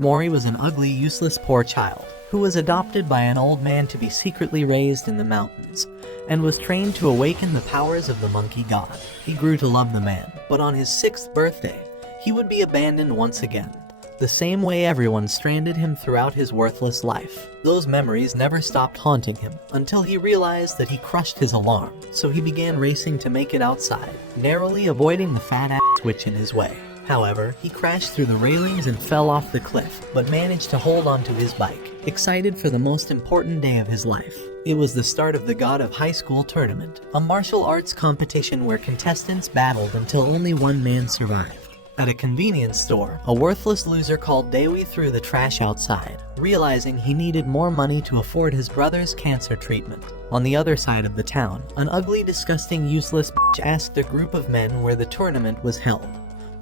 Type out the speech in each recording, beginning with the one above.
Mori was an ugly, useless poor child who was adopted by an old man to be secretly raised in the mountains and was trained to awaken the powers of the monkey god. He grew to love the man, but on his 6th birthday, he would be abandoned once again, the same way everyone stranded him throughout his worthless life. Those memories never stopped haunting him until he realized that he crushed his alarm, so he began racing to make it outside, narrowly avoiding the fat-ass witch in his way. However, he crashed through the railings and fell off the cliff, but managed to hold onto his bike, excited for the most important day of his life. It was the start of the God of High School tournament, a martial arts competition where contestants battled until only one man survived. At a convenience store, a worthless loser called Dewi threw the trash outside, realizing he needed more money to afford his brother's cancer treatment. On the other side of the town, an ugly, disgusting, useless bitch asked a group of men where the tournament was held,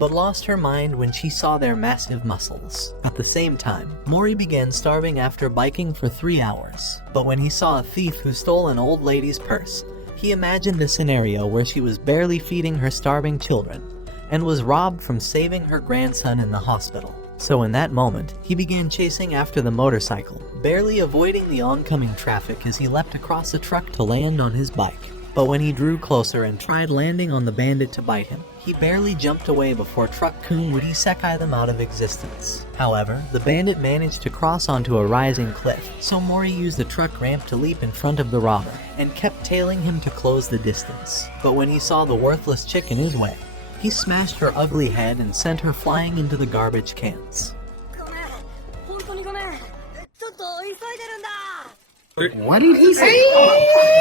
but lost her mind when she saw their massive muscles. At the same time, Mori began starving after biking for 3 hours. But when he saw a thief who stole an old lady's purse, he imagined a scenario where she was barely feeding her starving children and was robbed from saving her grandson in the hospital. So in that moment, he began chasing after the motorcycle, barely avoiding the oncoming traffic as he leapt across a truck to land on his bike. But when he drew closer and tried landing on the bandit to bite him, he barely jumped away before Truck-kun would isekai them out of existence. However, the bandit managed to cross onto a rising cliff, so Mori used the truck ramp to leap in front of the robber, and kept tailing him to close the distance. But when he saw the worthless chick in his way, he smashed her ugly head and sent her flying into the garbage cans. What did he say?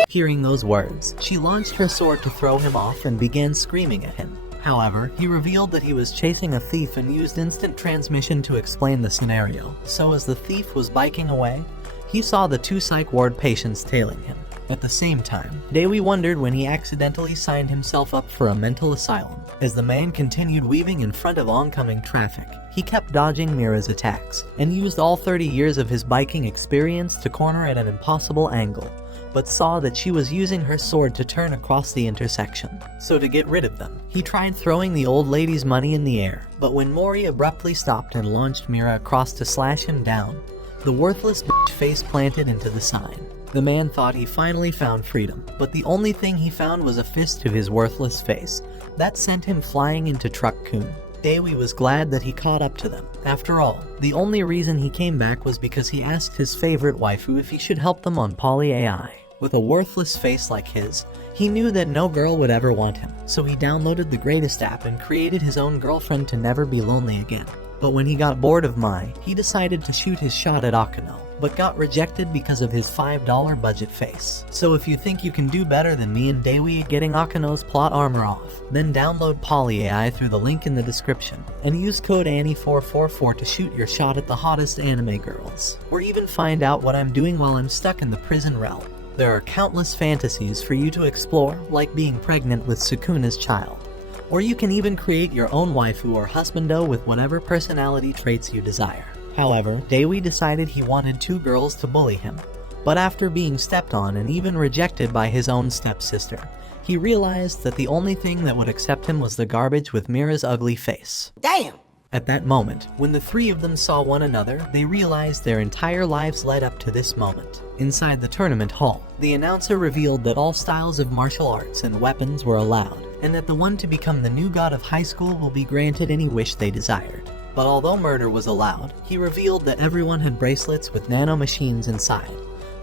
Hearing those words, she launched her sword to throw him off and began screaming at him. However, he revealed that he was chasing a thief and used instant transmission to explain the scenario. So as the thief was biking away, he saw the 2 psych ward patients tailing him. At the same time, Dewi wondered when he accidentally signed himself up for a mental asylum. As the man continued weaving in front of oncoming traffic, he kept dodging Mira's attacks, and used all 30 years of his biking experience to corner at an impossible angle, but saw that she was using her sword to turn across the intersection. So to get rid of them, he tried throwing the old lady's money in the air, but when Mori abruptly stopped and launched Mira across to slash him down, the worthless bitch face planted into the sign. The man thought he finally found freedom, but the only thing he found was a fist to his worthless face. That sent him flying into Truck-kun. Dewi was glad that he caught up to them. After all, the only reason he came back was because he asked his favorite waifu if he should help them on Poly AI. With a worthless face like his, he knew that no girl would ever want him, so he downloaded the greatest app and created his own girlfriend to never be lonely again. But when he got bored of Mai, he decided to shoot his shot at Akano, but got rejected because of his $5 budget face. So if you think you can do better than me and Dewi at getting Akano's plot armor off, then download Poly AI through the link in the description, and use code ANNIE444 to shoot your shot at the hottest anime girls. Or even find out what I'm doing while I'm stuck in the prison realm. There are countless fantasies for you to explore, like being pregnant with Sukuna's child. Or you can even create your own waifu or husbando with whatever personality traits you desire. However, Dewi decided he wanted 2 girls to bully him, but after being stepped on and even rejected by his own stepsister, he realized that the only thing that would accept him was the garbage with Mira's ugly face. Damn! At that moment, when the 3 of them saw one another, they realized their entire lives led up to this moment. Inside the tournament hall, the announcer revealed that all styles of martial arts and weapons were allowed, and that the one to become the new god of high school will be granted any wish they desired. But although murder was allowed, he revealed that everyone had bracelets with nanomachines inside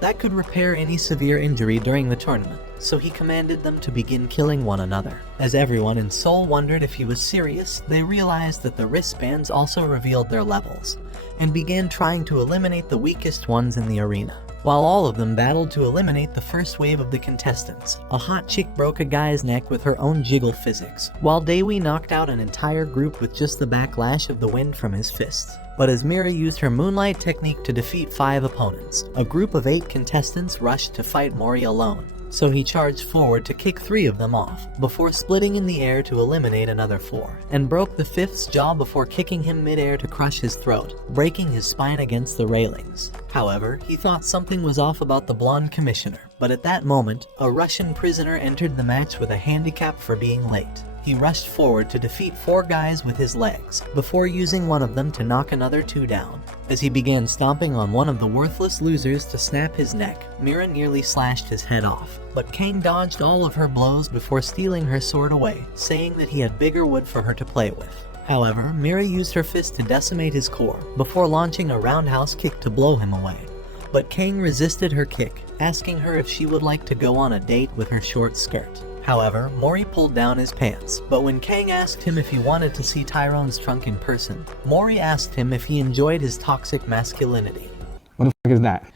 that could repair any severe injury during the tournament, so he commanded them to begin killing one another. As everyone in Seoul wondered if he was serious, they realized that the wristbands also revealed their levels, and began trying to eliminate the weakest ones in the arena. While all of them battled to eliminate the first wave of the contestants, a hot chick broke a guy's neck with her own jiggle physics, while Dewi knocked out an entire group with just the backlash of the wind from his fist. But as Mira used her moonlight technique to defeat 5 opponents, a group of 8 contestants rushed to fight Mori alone. So he charged forward to kick 3 of them off, before splitting in the air to eliminate another 4, and broke the 5th's jaw before kicking him mid-air to crush his throat, breaking his spine against the railings. However, he thought something was off about the blonde commissioner, but at that moment, a Russian prisoner entered the match with a handicap for being late. he rushed forward to defeat 4 guys with his legs, before using one of them to knock another 2 down. As he began stomping on one of the worthless losers to snap his neck, Mira nearly slashed his head off, but Kang dodged all of her blows before stealing her sword away, saying that he had bigger wood for her to play with. However, Mira used her fist to decimate his core, before launching a roundhouse kick to blow him away. But Kang resisted her kick, asking her if she would like to go on a date with her short skirt. However, Mori pulled down his pants, but when Kang asked him if he wanted to see Tyrone's trunk in person, Mori asked him if he enjoyed his toxic masculinity. What the fuck is that?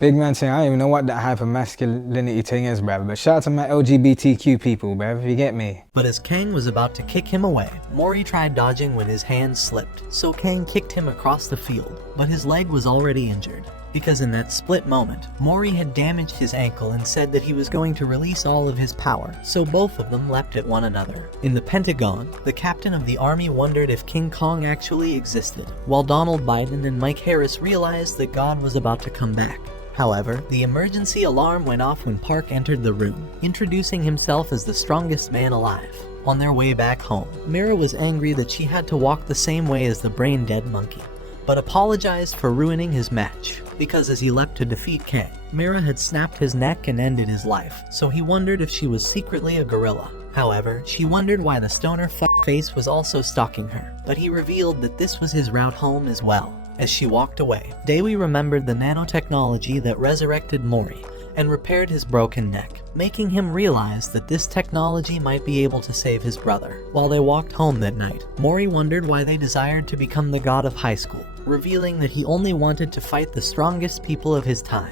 Big man saying, I don't even know what that hyper-masculinity thing is, bruv, but shout out to my LGBTQ people, bruv, you get me. But as Kang was about to kick him away, Mori tried dodging when his hand slipped, so Kang kicked him across the field, but his leg was already injured. Because in that split moment, Mori had damaged his ankle and said that he was going to release all of his power, so both of them leapt at one another. In the Pentagon, the captain of the army wondered if King Kong actually existed, while Donald Biden and Mike Harris realized that God was about to come back. However, the emergency alarm went off when Park entered the room, introducing himself as the strongest man alive. On their way back home, Mira was angry that she had to walk the same way as the brain-dead monkey, but apologized for ruining his match, because as he leapt to defeat Kang, Mira had snapped his neck and ended his life, so he wondered if she was secretly a gorilla. However, she wondered why the stoner face was also stalking her, but he revealed that this was his route home as well. As she walked away, Dewi remembered the nanotechnology that resurrected Mori and repaired his broken neck, making him realize that this technology might be able to save his brother. While they walked home that night, Mori wondered why they desired to become the god of high school, revealing that he only wanted to fight the strongest people of his time,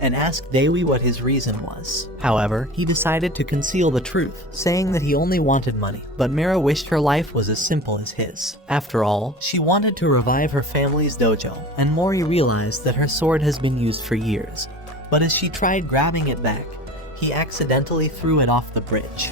and asked Dewi what his reason was. However, he decided to conceal the truth, saying that he only wanted money, but Mira wished her life was as simple as his. After all, she wanted to revive her family's dojo, and Mori realized that her sword has been used for years. But as she tried grabbing it back, he accidentally threw it off the bridge.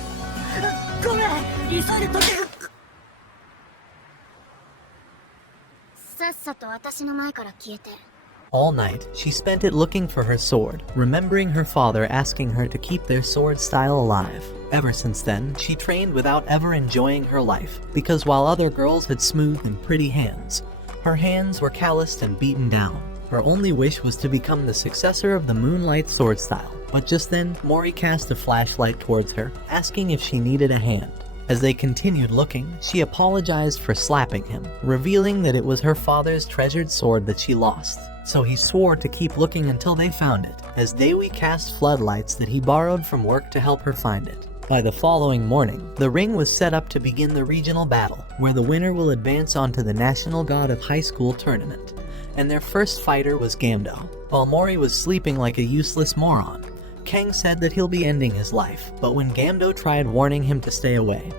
All night, she spent it looking for her sword, remembering her father asking her to keep their sword style alive. Ever since then, she trained without ever enjoying her life, because while other girls had smooth and pretty hands, her hands were calloused and beaten down. Her only wish was to become the successor of the Moonlight sword style, but just then, Mori cast a flashlight towards her, asking if she needed a hand. As they continued looking, she apologized for slapping him, revealing that it was her father's treasured sword that she lost. So he swore to keep looking until they found it, as Dewi cast floodlights that he borrowed from work to help her find it. By the following morning, the ring was set up to begin the regional battle, where the winner will advance onto the National God of High School tournament, and their first fighter was Gamdo. While Mori was sleeping like a useless moron, Kang said that he'll be ending his life, but when Gamdo tried warning him to stay away,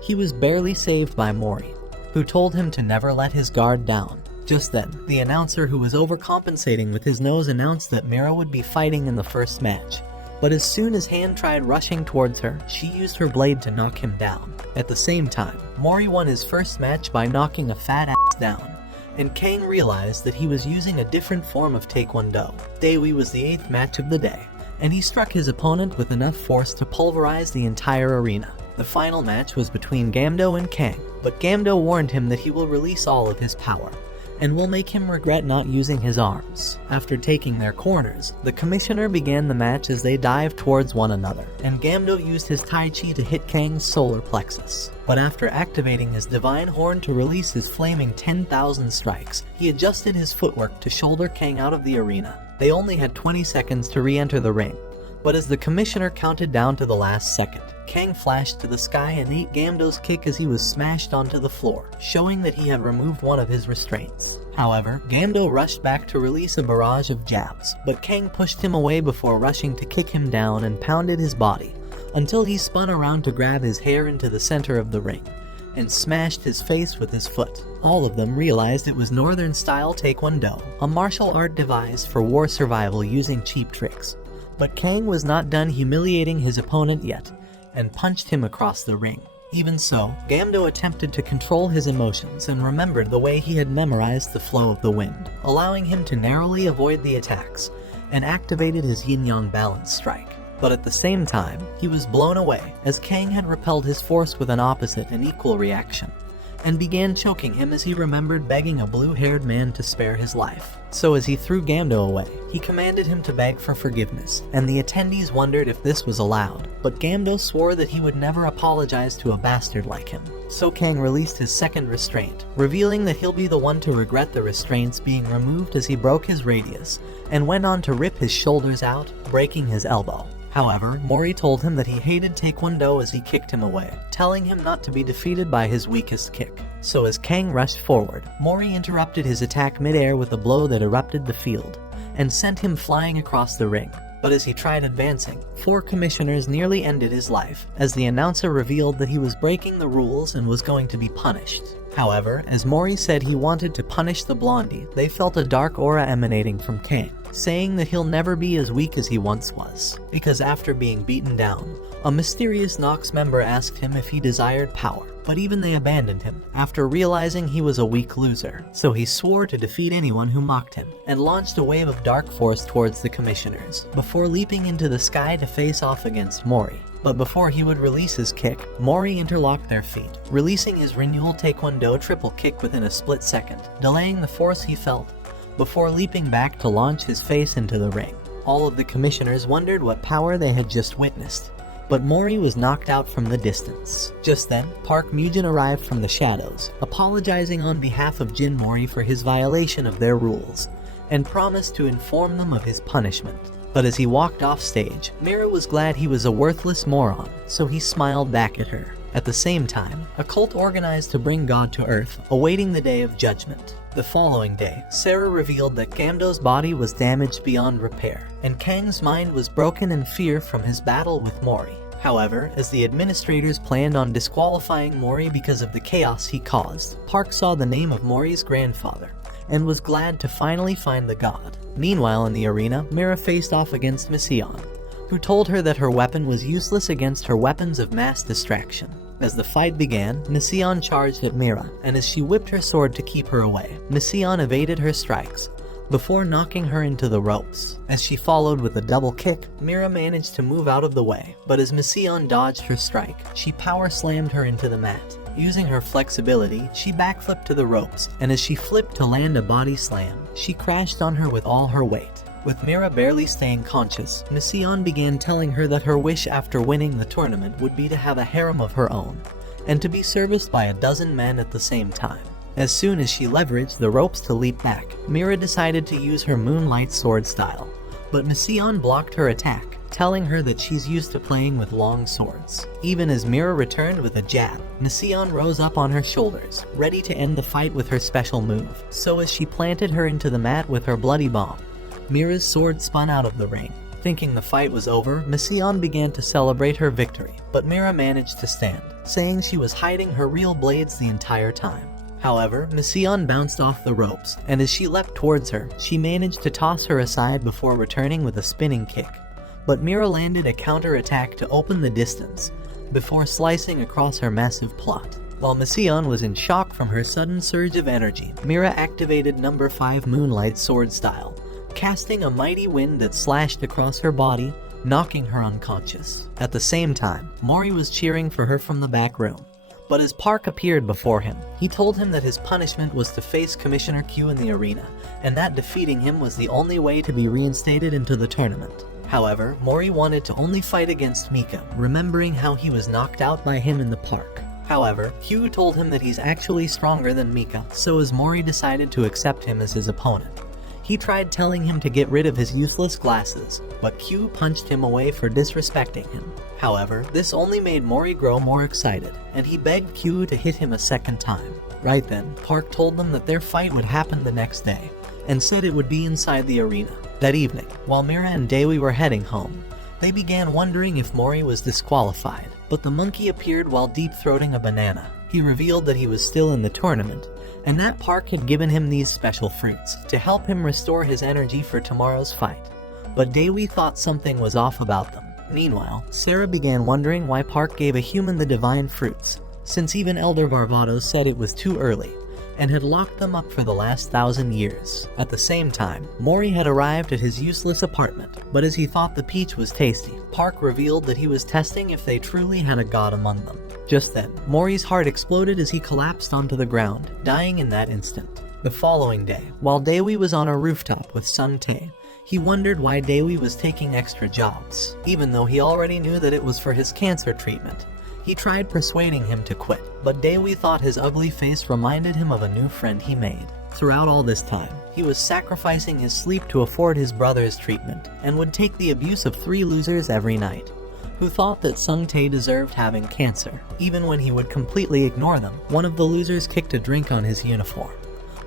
he was barely saved by Mori, who told him to never let his guard down. Just then, the announcer who was overcompensating with his nose announced that Mira would be fighting in the first match, but as soon as Han tried rushing towards her, she used her blade to knock him down. At the same time, Mori won his first match by knocking a fat ass down, and Kang realized that he was using a different form of Taekwondo. Dewi was the 8th match of the day, and he struck his opponent with enough force to pulverize the entire arena. The final match was between Gamdo and Kang, but Gamdo warned him that he will release all of his power, and will make him regret not using his arms. After taking their corners, the commissioner began the match as they dived towards one another, and Gamdo used his Tai Chi to hit Kang's solar plexus. But after activating his divine horn to release his flaming 10,000 strikes, he adjusted his footwork to shoulder Kang out of the arena. They only had 20 seconds to re-enter the ring, but as the commissioner counted down to the last second, Kang flashed to the sky and ate Gamdo's kick as he was smashed onto the floor, showing that he had removed one of his restraints. However, Gamdo rushed back to release a barrage of jabs, but Kang pushed him away before rushing to kick him down and pounded his body, until he spun around to grab his hair into the center of the ring, and smashed his face with his foot. All of them realized it was Northern-style Taekwondo, a martial art device for war survival using cheap tricks. But Kang was not done humiliating his opponent yet, and punched him across the ring. Even so, Gamdo attempted to control his emotions and remembered the way he had memorized the flow of the wind, allowing him to narrowly avoid the attacks, and activated his yin-yang balance strike. But at the same time, he was blown away as Kang had repelled his force with an opposite and equal reaction, and began choking him as he remembered begging a blue-haired man to spare his life. So as he threw Gamdo away, he commanded him to beg for forgiveness, and the attendees wondered if this was allowed, but Gamdo swore that he would never apologize to a bastard like him. So Kang released his second restraint, revealing that he'll be the one to regret the restraints being removed as he broke his radius, and went on to rip his shoulders out, breaking his elbow. However, Mori told him that he hated Taekwondo as he kicked him away, telling him not to be defeated by his weakest kick. So as Kang rushed forward, Mori interrupted his attack mid-air with a blow that erupted the field, and sent him flying across the ring. But as he tried advancing, 4 commissioners nearly ended his life, as the announcer revealed that he was breaking the rules and was going to be punished. However, as Mori said he wanted to punish the blondie, they felt a dark aura emanating from Kang, saying that he'll never be as weak as he once was, because after being beaten down, a mysterious Nox member asked him if he desired power, but even they abandoned him after realizing he was a weak loser. So he swore to defeat anyone who mocked him, and launched a wave of dark force towards the commissioners, before leaping into the sky to face off against Mori. But before he would release his kick, Mori interlocked their feet, releasing his renewal Taekwondo triple kick within a split second, delaying the force he felt, before leaping back to launch his face into the ring. All of the commissioners wondered what power they had just witnessed, but Mori was knocked out from the distance. Just then, Park Mujin arrived from the shadows, apologizing on behalf of Jin Mori for his violation of their rules, and promised to inform them of his punishment. But as he walked off stage, Mira was glad he was a worthless moron, so he smiled back at her. At the same time, a cult organized to bring God to Earth, awaiting the day of judgment. The following day, Sarah revealed that Gamdo's body was damaged beyond repair, and Kang's mind was broken in fear from his battle with Mori. However, as the administrators planned on disqualifying Mori because of the chaos he caused, Park saw the name of Mori's grandfather, and was glad to finally find the god. Meanwhile in the arena, Mira faced off against Mission, who told her that her weapon was useless against her weapons of mass distraction. As the fight began, Mission charged at Mira, and as she whipped her sword to keep her away, Mission evaded her strikes, before knocking her into the ropes. As she followed with a double kick, Mira managed to move out of the way, but as Mission dodged her strike, she power slammed her into the mat. Using her flexibility, she backflipped to the ropes, and as she flipped to land a body slam, she crashed on her with all her weight. With Mira barely staying conscious, Mission began telling her that her wish after winning the tournament would be to have a harem of her own, and to be serviced by a dozen men at the same time. As soon as she leveraged the ropes to leap back, Mira decided to use her moonlight sword style, but Mission blocked her attack, telling her that she's used to playing with long swords. Even as Mira returned with a jab, Mission rose up on her shoulders, ready to end the fight with her special move. So as she planted her into the mat with her bloody bomb, Mira's sword spun out of the ring. Thinking the fight was over, Mission began to celebrate her victory, but Mira managed to stand, saying she was hiding her real blades the entire time. However, Mission bounced off the ropes, and as she leapt towards her, she managed to toss her aside before returning with a spinning kick. But Mira landed a counter-attack to open the distance, before slicing across her massive plot. While Mission was in shock from her sudden surge of energy, Mira activated number 5 Moonlight Sword Style, casting a mighty wind that slashed across her body, knocking her unconscious. At the same time, Mori was cheering for her from the back room. But as Park appeared before him, he told him that his punishment was to face Commissioner Q in the arena, and that defeating him was the only way to be reinstated into the tournament. However, Mori wanted to only fight against Mika, remembering how he was knocked out by him in the park. However, Q told him that he's actually stronger than Mika, so as Mori decided to accept him as his opponent. He tried telling him to get rid of his useless glasses, but Q punched him away for disrespecting him. However, this only made Mori grow more excited, and he begged Q to hit him a second time. Right then, Park told them that their fight would happen the next day, and said it would be inside the arena. That evening, while Mira and Dewi were heading home, they began wondering if Mori was disqualified, but the monkey appeared while deep-throating a banana. He revealed that he was still in the tournament, and that Park had given him these special fruits to help him restore his energy for tomorrow's fight. But Dewi thought something was off about them. Meanwhile, Sarah began wondering why Park gave a human the divine fruits, since even Elder Varvatos said it was too early, and had locked them up for the last 1,000 years. At the same time, Mori had arrived at his useless apartment, but as he thought the peach was tasty, Park revealed that he was testing if they truly had a god among them. Just then, Mori's heart exploded as he collapsed onto the ground, dying in that instant. The following day, while Daewoo was on a rooftop with Sung Tae, he wondered why Daewoo was taking extra jobs, even though he already knew that it was for his cancer treatment. He tried persuading him to quit, but Daewoo thought his ugly face reminded him of a new friend he made. Throughout all this time, he was sacrificing his sleep to afford his brother's treatment, and would take the abuse of 3 losers every night, who thought that Sung Tae deserved having cancer. Even when he would completely ignore them, one of the losers kicked a drink on his uniform.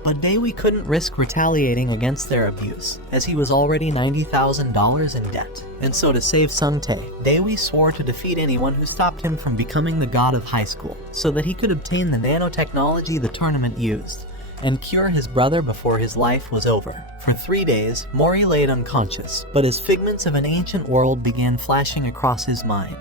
But Daewoo couldn't risk retaliating against their abuse, as he was already $90,000 in debt. And so to save Sung Tae, Daewoo swore to defeat anyone who stopped him from becoming the god of high school, so that he could obtain the nanotechnology the tournament used, and cure his brother before his life was over. For 3 days, Mori laid unconscious, but as figments of an ancient world began flashing across his mind.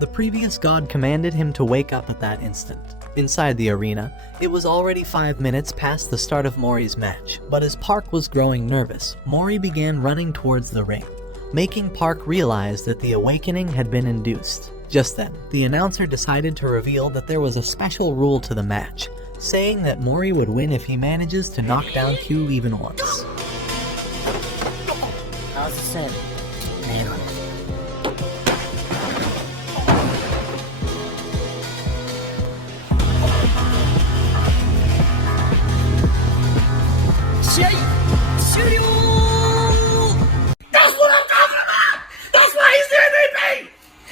The previous god commanded him to wake up at that instant. Inside the arena, it was already 5 minutes past the start of Mori's match, but as Park was growing nervous, Mori began running towards the ring, making Park realize that the awakening had been induced. Just then, the announcer decided to reveal that there was a special rule to the match, saying that Mori would win if he manages to knock down Q even once. That's what I'm talking about! That's why he's the MVP!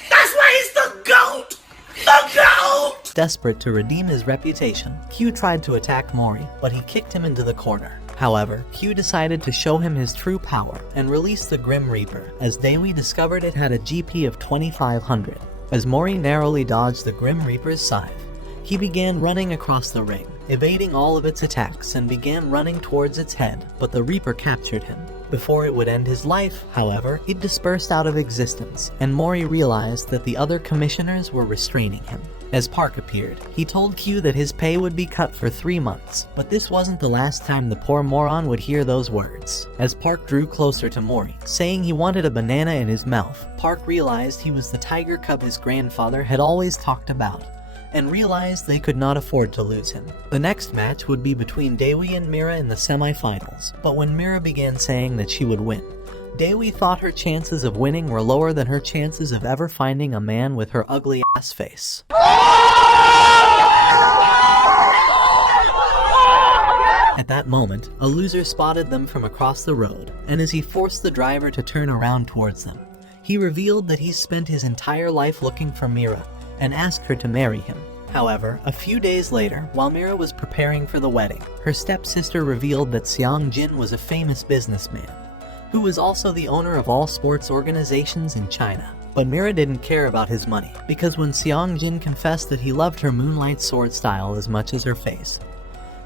That's why he's the GOAT! The GOAT! Desperate to redeem his reputation, Q tried to attack Mori, but he kicked him into the corner. However, Q decided to show him his true power and release the Grim Reaper, as Daewoo discovered it had a GP of 2500. As Mori narrowly dodged the Grim Reaper's scythe, he began running across the ring, evading all of its attacks, and began running towards its head, but the Reaper captured him. Before it would end his life, however, it dispersed out of existence, and Mori realized that the other commissioners were restraining him. As Park appeared, he told Q that his pay would be cut for 3 months, but this wasn't the last time the poor moron would hear those words. As Park drew closer to Mori, saying he wanted a banana in his mouth, Park realized he was the tiger cub his grandfather had always talked about, and realized they could not afford to lose him. The next match would be between Daewoo and Mira in the semi-finals, but when Mira began saying that she would win, Daewoo thought her chances of winning were lower than her chances of ever finding a man with her ugly ass face. At that moment, a loser spotted them from across the road, and as he forced the driver to turn around towards them, he revealed that he spent his entire life looking for Mira, and asked her to marry him. However, a few days later, while Mira was preparing for the wedding, her stepsister revealed that Seong Jin was a famous businessman, who was also the owner of all sports organizations in China. But Mira didn't care about his money, because when Seong Jin confessed that he loved her moonlight sword style as much as her face,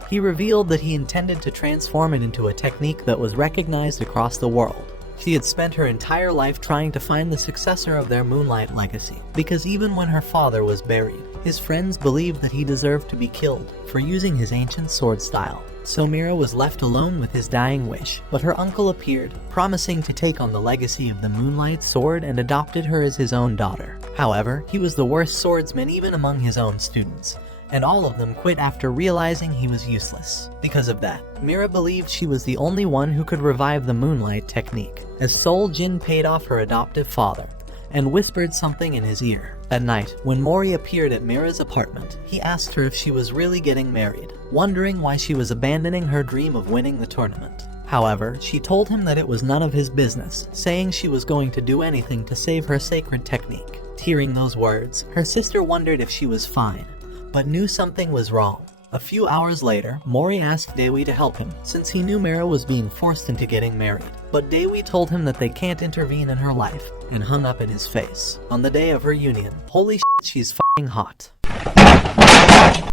he revealed that he intended to transform it into a technique that was recognized across the world. She had spent her entire life trying to find the successor of their moonlight legacy, because even when her father was buried, his friends believed that he deserved to be killed for using his ancient sword style. So Mira was left alone with his dying wish, but her uncle appeared, promising to take on the legacy of the moonlight sword, and adopted her as his own daughter. However, he was the worst swordsman even among his own students, and all of them quit after realizing he was useless. Because of that, Mira believed she was the only one who could revive the moonlight technique, as Sol Jin paid off her adoptive father, and whispered something in his ear. At night, when Mori appeared at Mira's apartment, he asked her if she was really getting married, wondering why she was abandoning her dream of winning the tournament. However, she told him that it was none of his business, saying she was going to do anything to save her sacred technique. Hearing those words, her sister wondered if she was fine, but knew something was wrong. A few hours later, Mori asked Daewoo to help him, since he knew Mira was being forced into getting married. But Daewoo told him that they can't intervene in her life, and hung up in his face. On the day of her union, holy shit, she's f***ing hot.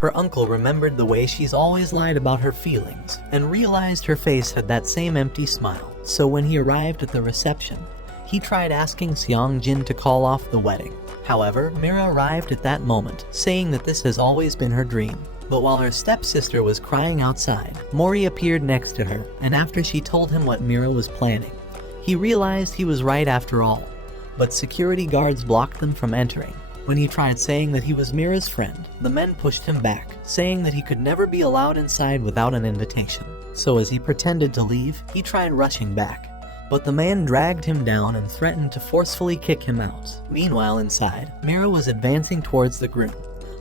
Her uncle remembered the way she's always lied about her feelings, and realized her face had that same empty smile. So when he arrived at the reception, he tried asking Seong Jin to call off the wedding. However, Mira arrived at that moment, saying that this has always been her dream. But while her stepsister was crying outside, Mori appeared next to her, and after she told him what Mira was planning, he realized he was right after all. But security guards blocked them from entering. When he tried saying that he was Mira's friend, the men pushed him back, saying that he could never be allowed inside without an invitation. So as he pretended to leave, he tried rushing back. But the man dragged him down and threatened to forcefully kick him out. Meanwhile inside, Mira was advancing towards the groom.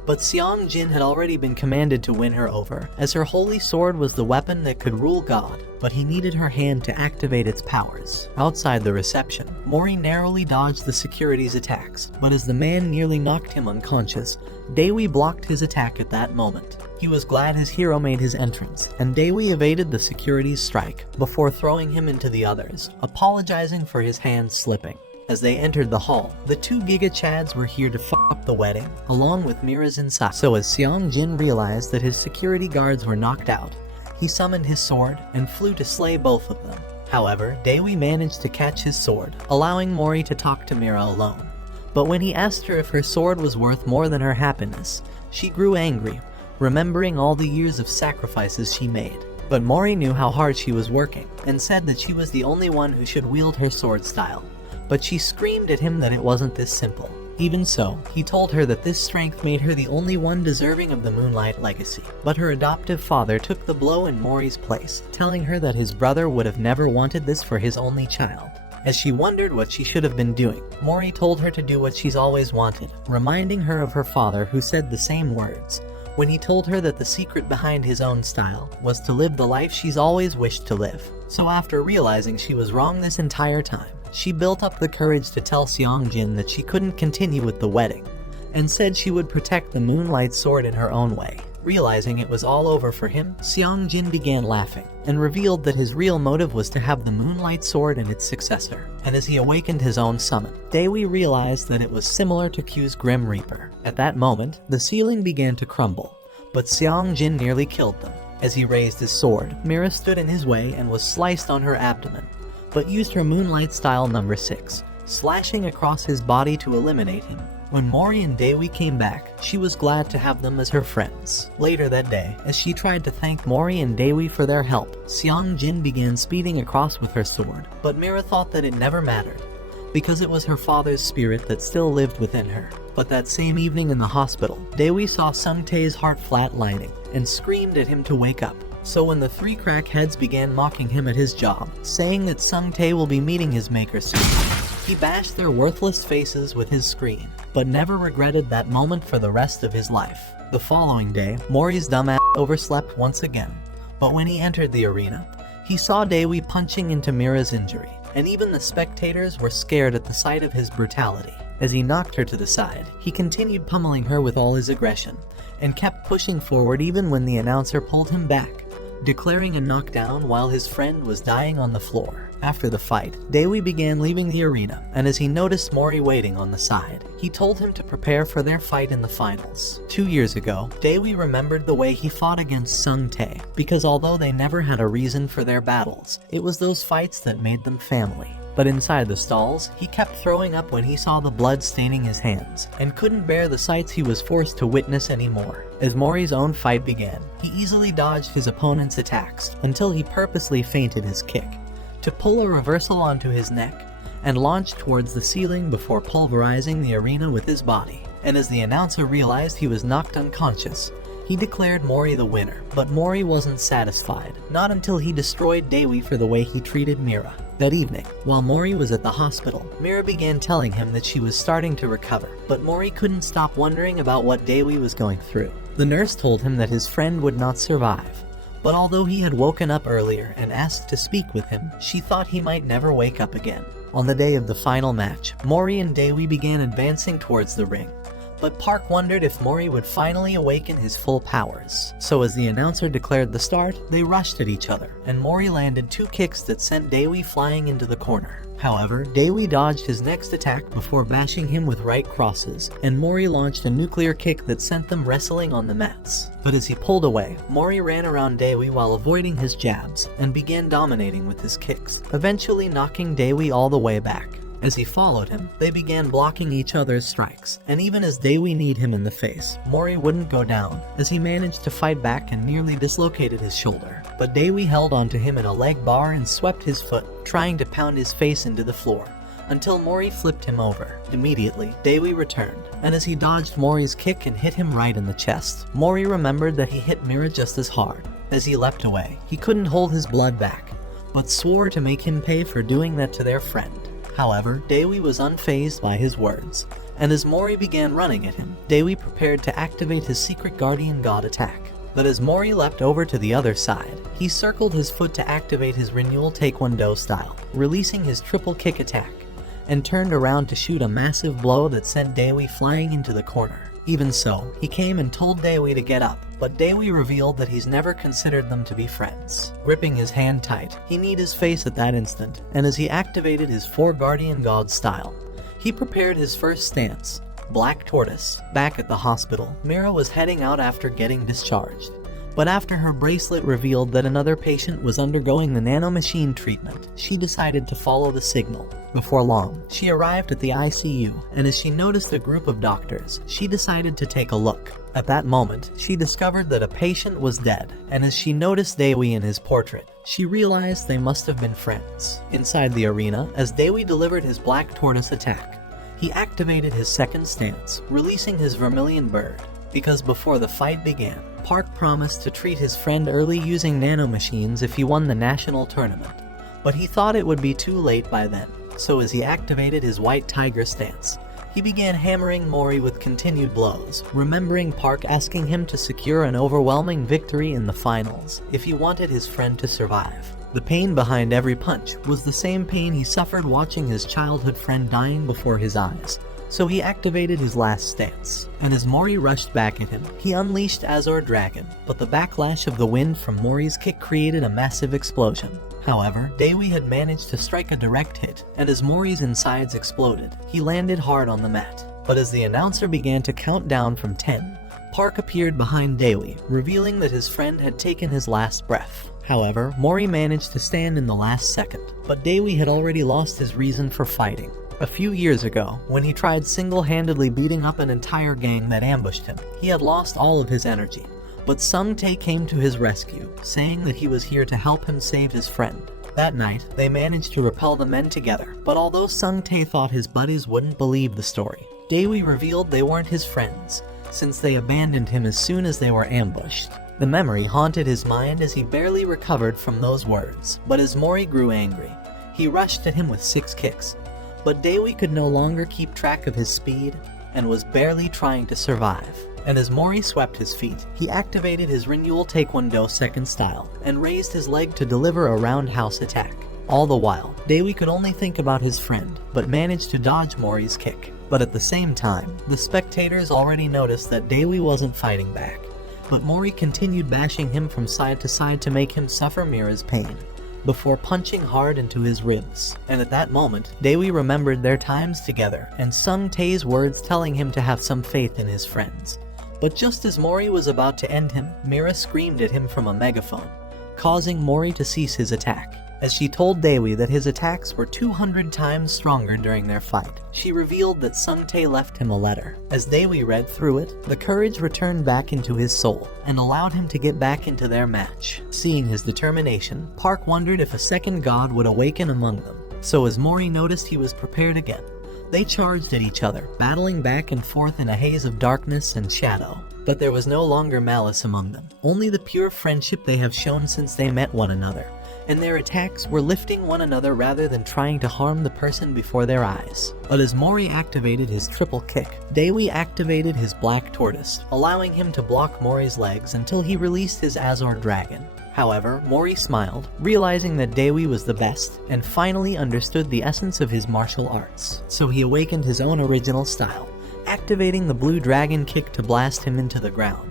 But Seong Jin had already been commanded to win her over, as her holy sword was the weapon that could rule God, but he needed her hand to activate its powers. Outside the reception, Mori narrowly dodged the security's attacks, but as the man nearly knocked him unconscious, Daewoo blocked his attack at that moment. He was glad his hero made his entrance, and Daewoo evaded the security's strike before throwing him into the others, apologizing for his hand slipping. As they entered the hall, the two Giga Chads were here to f*** up the wedding, along with Mira's inside. So as Seong Jin realized that his security guards were knocked out, he summoned his sword and flew to slay both of them. However, Daewoo managed to catch his sword, allowing Mori to talk to Mira alone. But when he asked her if her sword was worth more than her happiness, she grew angry, remembering all the years of sacrifices she made. But Mori knew how hard she was working, and said that she was the only one who should wield her sword style. But she screamed at him that it wasn't this simple. Even so, he told her that this strength made her the only one deserving of the Moonlight legacy. But her adoptive father took the blow in Mori's place, telling her that his brother would have never wanted this for his only child. As she wondered what she should have been doing, Mori told her to do what she's always wanted, reminding her of her father who said the same words, when he told her that the secret behind his own style was to live the life she's always wished to live. So after realizing she was wrong this entire time, she built up the courage to tell Seong Jin that she couldn't continue with the wedding, and said she would protect the Moonlight Sword in her own way. Realizing it was all over for him, Seong Jin began laughing, and revealed that his real motive was to have the Moonlight Sword and its successor. And as he awakened his own summon, Daewoo realized that it was similar to Q's Grim Reaper. At that moment, the ceiling began to crumble, but Seong Jin nearly killed them. As he raised his sword, Mira stood in his way and was sliced on her abdomen, but used her Moonlight Style number 6, slashing across his body to eliminate him. When Mori and Daewoo came back, she was glad to have them as her friends. Later that day, as she tried to thank Mori and Daewoo for their help, Seong Jin began speeding across with her sword, but Mira thought that it never mattered, because it was her father's spirit that still lived within her. But that same evening in the hospital, Daewoo saw Sung Tae's heart flatlining, and screamed at him to wake up. So when the three crackheads began mocking him at his job, saying that Sung Tae will be meeting his maker soon, he bashed their worthless faces with his screen, but never regretted that moment for the rest of his life. The following day, Mori's dumbass overslept once again, but when he entered the arena, he saw Daewoo punching into Mira's injury, and even the spectators were scared at the sight of his brutality. As he knocked her to the side, he continued pummeling her with all his aggression, and kept pushing forward even when the announcer pulled him back, declaring a knockdown while his friend was dying on the floor. After the fight, Daewoo began leaving the arena, and as he noticed Mori waiting on the side, he told him to prepare for their fight in the finals. 2 years ago, Daewoo remembered the way he fought against Sung Tae, because although they never had a reason for their battles, it was those fights that made them family. But inside the stalls, he kept throwing up when he saw the blood staining his hands, and couldn't bear the sights he was forced to witness anymore. As Mori's own fight began, he easily dodged his opponent's attacks until he purposely feinted his kick, to pull a reversal onto his neck, and launch towards the ceiling before pulverizing the arena with his body. And as the announcer realized he was knocked unconscious, he declared Mori the winner. But Mori wasn't satisfied, not until he destroyed Daewoo for the way he treated Mira. That evening, while Mori was at the hospital, Mira began telling him that she was starting to recover, but Mori couldn't stop wondering about what Daewoo was going through. The nurse told him that his friend would not survive, but although he had woken up earlier and asked to speak with him, she thought he might never wake up again. On the day of the final match, Mori and Daewoo began advancing towards the ring, but Park wondered if Mori would finally awaken his full powers. So as the announcer declared the start, they rushed at each other, and Mori landed 2 kicks that sent Daewoo flying into the corner. However, Daewoo dodged his next attack before bashing him with right crosses, and Mori launched a nuclear kick that sent them wrestling on the mats. But as he pulled away, Mori ran around Daewoo while avoiding his jabs, and began dominating with his kicks, eventually knocking Daewoo all the way back. As he followed him, they began blocking each other's strikes, and even as Daewoo kneed him in the face, Mori wouldn't go down, as he managed to fight back and nearly dislocated his shoulder. But Daewoo held onto him in a leg bar and swept his foot, trying to pound his face into the floor, until Mori flipped him over. Immediately, Daewoo returned, and as he dodged Mori's kick and hit him right in the chest, Mori remembered that he hit Mira just as hard. As he leapt away, he couldn't hold his blood back, but swore to make him pay for doing that to their friend. However, Daewoo was unfazed by his words, and as Mori began running at him, Daewoo prepared to activate his secret guardian god attack. But as Mori leapt over to the other side, he circled his foot to activate his renewal taekwondo style, releasing his triple kick attack, and turned around to shoot a massive blow that sent Daewoo flying into the corner. Even so, he came and told Daewoo to get up, but Daewoo revealed that he's never considered them to be friends. Gripping his hand tight, he kneed his face at that instant, and as he activated his 4 guardian god style, he prepared his first stance, Black Tortoise. Back at the hospital, Mira was heading out after getting discharged. But after her bracelet revealed that another patient was undergoing the nanomachine treatment, she decided to follow the signal. Before long, she arrived at the ICU, and as she noticed a group of doctors, she decided to take a look. At that moment, she discovered that a patient was dead, and as she noticed Daewoo in his portrait, she realized they must have been friends. Inside the arena, as Daewoo delivered his Black Tortoise attack, he activated his second stance, releasing his Vermilion Bird. Because before the fight began, Park promised to treat his friend early using nanomachines if he won the national tournament, but he thought it would be too late by then, so as he activated his White Tiger stance, he began hammering Mori with continued blows, remembering Park asking him to secure an overwhelming victory in the finals if he wanted his friend to survive. The pain behind every punch was the same pain he suffered watching his childhood friend dying before his eyes. So he activated his last stance, and as Mori rushed back at him, he unleashed Azure Dragon, but the backlash of the wind from Mori's kick created a massive explosion. However, Daewoo had managed to strike a direct hit, and as Mori's insides exploded, he landed hard on the mat. But as the announcer began to count down from 10, Park appeared behind Daewoo, revealing that his friend had taken his last breath. However, Mori managed to stand in the last second, but Daewoo had already lost his reason for fighting. A few years ago, when he tried single-handedly beating up an entire gang that ambushed him, he had lost all of his energy. But Sung Tae came to his rescue, saying that he was here to help him save his friend. That night, they managed to repel the men together, but although Sung Tae thought his buddies wouldn't believe the story, Daewoo revealed they weren't his friends, since they abandoned him as soon as they were ambushed. The memory haunted his mind as he barely recovered from those words, but as Mori grew angry, he rushed at him with 6 kicks. But Daewoo could no longer keep track of his speed, and was barely trying to survive. And as Mori swept his feet, he activated his renewal taekwondo second style, and raised his leg to deliver a roundhouse attack. All the while, Daewoo could only think about his friend, but managed to dodge Mori's kick. But at the same time, the spectators already noticed that Daewoo wasn't fighting back. But Mori continued bashing him from side to side to make him suffer Mira's pain, before punching hard into his ribs. And at that moment, Daewoo remembered their times together, and Sung Tae's words telling him to have some faith in his friends. But just as Mori was about to end him, Mira screamed at him from a megaphone, causing Mori to cease his attack. As she told Daewoo that his attacks were 200 times stronger during their fight, she revealed that Sung Tae left him a letter. As Daewoo read through it, the courage returned back into his soul, and allowed him to get back into their match. Seeing his determination, Park wondered if a second god would awaken among them. So as Mori noticed he was prepared again, they charged at each other, battling back and forth in a haze of darkness and shadow. But there was no longer malice among them, only the pure friendship they have shown since they met one another. And their attacks were lifting one another rather than trying to harm the person before their eyes. But as Mori activated his triple kick, Daewoo activated his Black Tortoise, allowing him to block Mori's legs until he released his Azure Dragon. However, Mori smiled, realizing that Daewoo was the best, and finally understood the essence of his martial arts. So he awakened his own original style, activating the Blue Dragon Kick to blast him into the ground,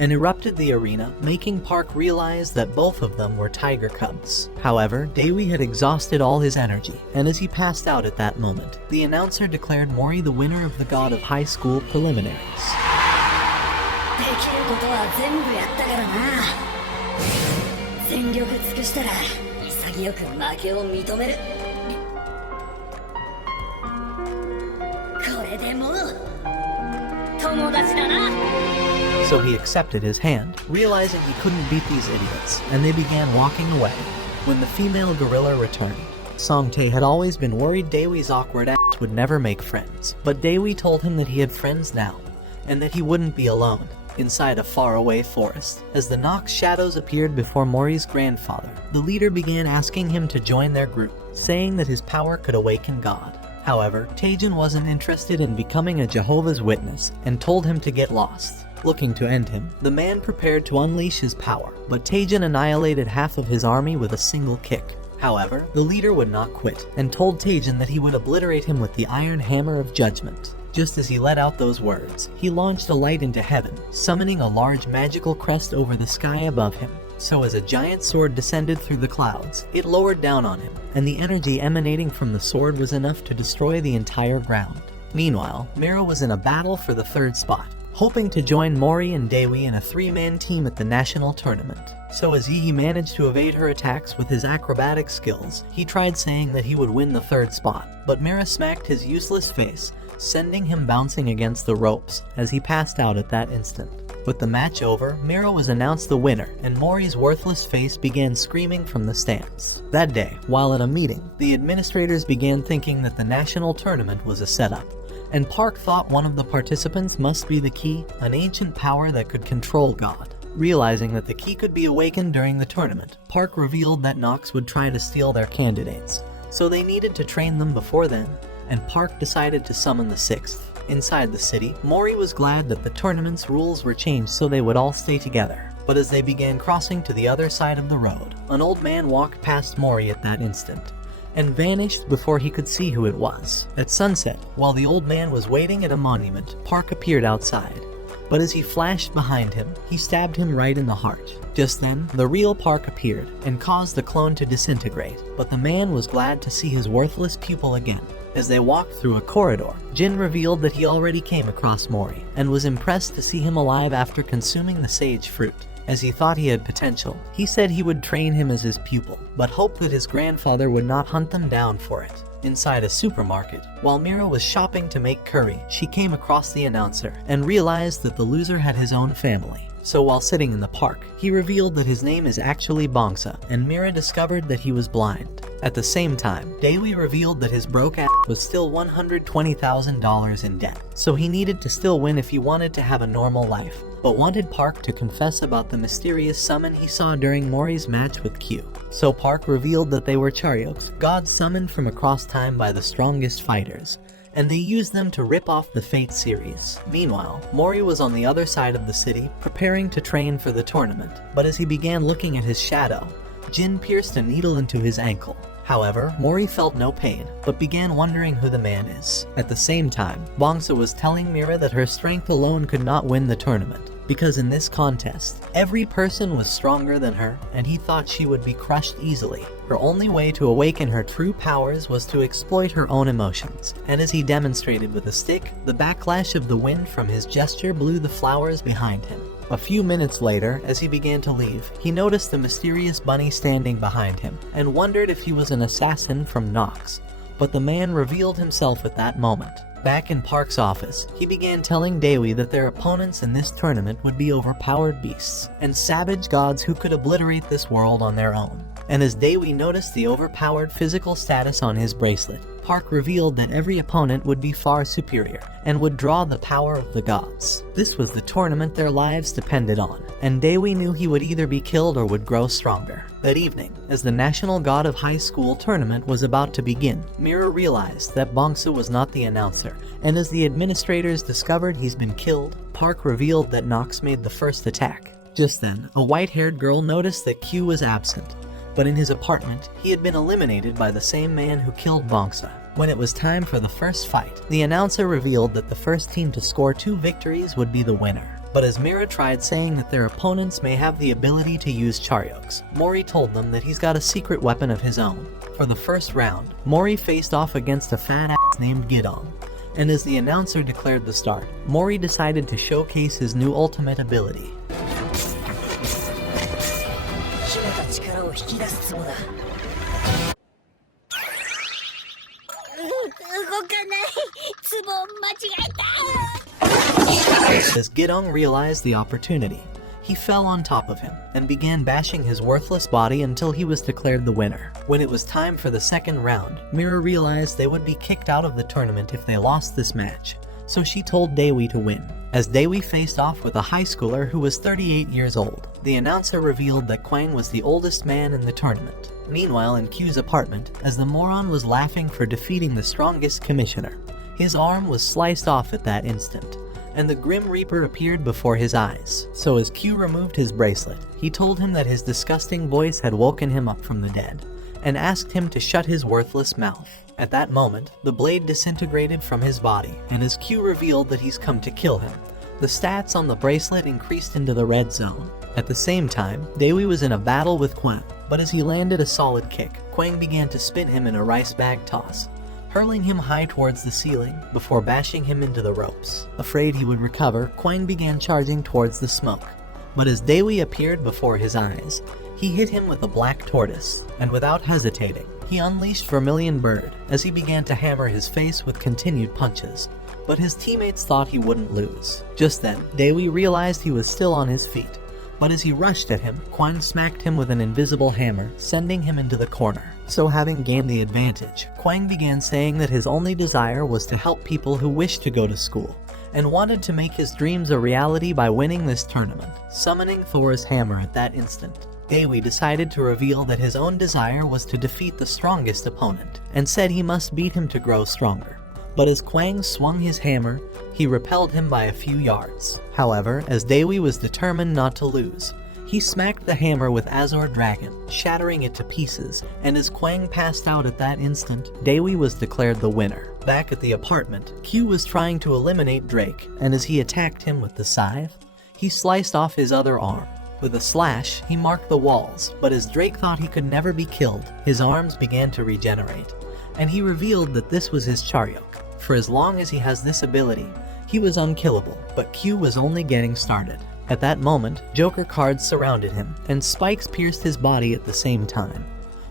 and erupted the arena, making Park realize that both of them were tiger cubs. However, Daewoo had exhausted all his energy, and as he passed out at that moment, the announcer declared Mori the winner of the God of High School Preliminaries. できることは全部やったからな。全力尽くしたら潔く負けを認める。でも友達だな。 So he accepted his hand, realizing he couldn't beat these idiots, and they began walking away. When the female gorilla returned, Songtae had always been worried Daewi's awkward ass would never make friends, but Daewi told him that he had friends now, and that he wouldn't be alone inside a faraway forest. As the Nox shadows appeared before Mori's grandfather, the leader began asking him to join their group, saying that his power could awaken God. However, Taejin wasn't interested in becoming a Jehovah's Witness and told him to get lost. Looking to end him, the man prepared to unleash his power, but Taejin annihilated half of his army with a single kick. However, the leader would not quit, and told Taejin that he would obliterate him with the iron hammer of judgment. Just as he let out those words, he launched a light into heaven, summoning a large magical crest over the sky above him. So as a giant sword descended through the clouds, it lowered down on him, and the energy emanating from the sword was enough to destroy the entire ground. Meanwhile, Mira was in a battle for the third spot, hoping to join Mori and Daewi in a three-man team at the national tournament. So as Yi managed to evade her attacks with his acrobatic skills, he tried saying that he would win the third spot, but Mira smacked his useless face, sending him bouncing against the ropes as he passed out at that instant. With the match over, Mira was announced the winner, and Mori's worthless face began screaming from the stands. That day, while at a meeting, the administrators began thinking that the national tournament was a setup, and Park thought one of the participants must be the key, an ancient power that could control God. Realizing that the key could be awakened during the tournament, Park revealed that Nox would try to steal their candidates, so they needed to train them before then, and Park decided to summon the sixth. Inside the city, Mori was glad that the tournament's rules were changed so they would all stay together. But as they began crossing to the other side of the road, an old man walked past Mori at that instant, and vanished before he could see who it was. At sunset, while the old man was waiting at a monument, Park appeared outside. But as he flashed behind him, he stabbed him right in the heart. Just then, the real Park appeared and caused the clone to disintegrate, but the man was glad to see his worthless pupil again. As they walked through a corridor, Jin revealed that he already came across Mori, and was impressed to see him alive after consuming the sage fruit. As he thought he had potential, he said he would train him as his pupil, but hoped that his grandfather would not hunt them down for it. Inside a supermarket, while Mira was shopping to make curry, she came across the announcer and realized that the loser had his own family. So while sitting in the park, he revealed that his name is actually Bongsa, and Mira discovered that he was blind. At the same time, Daewi revealed that his broke ass was still $120,000 in debt, so he needed to still win if he wanted to have a normal life, but wanted Park to confess about the mysterious summon he saw during Mori's match with Q. So Park revealed that they were Charyoks, gods summoned from across time by the strongest fighters, and they used them to rip off the Fate series. Meanwhile, Mori was on the other side of the city, preparing to train for the tournament, but as he began looking at his shadow, Jin pierced a needle into his ankle. However, Mori felt no pain, but began wondering who the man is. At the same time, Bongsa was telling Mira that her strength alone could not win the tournament, because in this contest, every person was stronger than her, and he thought she would be crushed easily. Her only way to awaken her true powers was to exploit her own emotions, and as he demonstrated with a stick, the backlash of the wind from his gesture blew the flowers behind him. A few minutes later, as he began to leave, he noticed the mysterious bunny standing behind him, and wondered if he was an assassin from Nox. But the man revealed himself at that moment. Back in Park's office, he began telling Daewi that their opponents in this tournament would be overpowered beasts, and savage gods who could obliterate this world on their own. And as Daewi noticed the overpowered physical status on his bracelet, Park revealed that every opponent would be far superior, and would draw the power of the gods. This was the tournament their lives depended on, and Daewi knew he would either be killed or would grow stronger. That evening, as the National God of High School tournament was about to begin, Mira realized that Bongsa was not the announcer, and as the administrators discovered he's been killed, Park revealed that Nox made the first attack. Just then, a white-haired girl noticed that Q was absent, but in his apartment, he had been eliminated by the same man who killed Bongsa. When it was time for the first fight, the announcer revealed that the first team to score 2 victories would be the winner. But as Mira tried saying that their opponents may have the ability to use Charyoks, Mori told them that he's got a secret weapon of his own. For the first round, Mori faced off against a fat ass named Gidong, and as the announcer declared the start, Mori decided to showcase his new ultimate ability. 秘めた力を引き出すつもだ。動かツボ間違えた。 As Gidong realized the opportunity, he fell on top of him and began bashing his worthless body until he was declared the winner. When it was time for the second round, Mira realized they would be kicked out of the tournament if they lost this match, so she told Daewoo to win. As Daewoo faced off with a high schooler who was 38 years old, the announcer revealed that Kwang was the oldest man in the tournament. Meanwhile, in Q's apartment, as the moron was laughing for defeating the strongest commissioner, his arm was sliced off at that instant, and the Grim Reaper appeared before his eyes. So as Q removed his bracelet, he told him that his disgusting voice had woken him up from the dead, and asked him to shut his worthless mouth. At that moment, the blade disintegrated from his body, and as Q revealed that he's come to kill him, the stats on the bracelet increased into the red zone. At the same time, Daewoo was in a battle with Kwang, but as he landed a solid kick, Kwang began to spin him in a rice bag toss, hurling him high towards the ceiling before bashing him into the ropes. Afraid he would recover, Kwang began charging towards the smoke, but as Daewoo appeared before his eyes, he hit him with a black tortoise, and without hesitating, he unleashed Vermilion Bird as he began to hammer his face with continued punches, but his teammates thought he wouldn't lose. Just then, Daewoo realized he was still on his feet, but as he rushed at him, Kwang smacked him with an invisible hammer, sending him into the corner. So having gained the advantage, Kwang began saying that his only desire was to help people who wished to go to school, and wanted to make his dreams a reality by winning this tournament. Summoning Thor's hammer at that instant, Daewoo decided to reveal that his own desire was to defeat the strongest opponent, and said he must beat him to grow stronger. But as Kwang swung his hammer, he repelled him by a few yards. However, as Daewoo was determined not to lose, he smacked the hammer with Azor Dragon, shattering it to pieces, and as Kwang passed out at that instant, Daewoo was declared the winner. Back at the apartment, Q was trying to eliminate Drake, and as he attacked him with the scythe, he sliced off his other arm. With a slash, he marked the walls, but as Drake thought he could never be killed, his arms began to regenerate, and he revealed that this was his Charyok. For as long as he has this ability, he was unkillable, but Q was only getting started. At that moment, Joker cards surrounded him, and spikes pierced his body at the same time.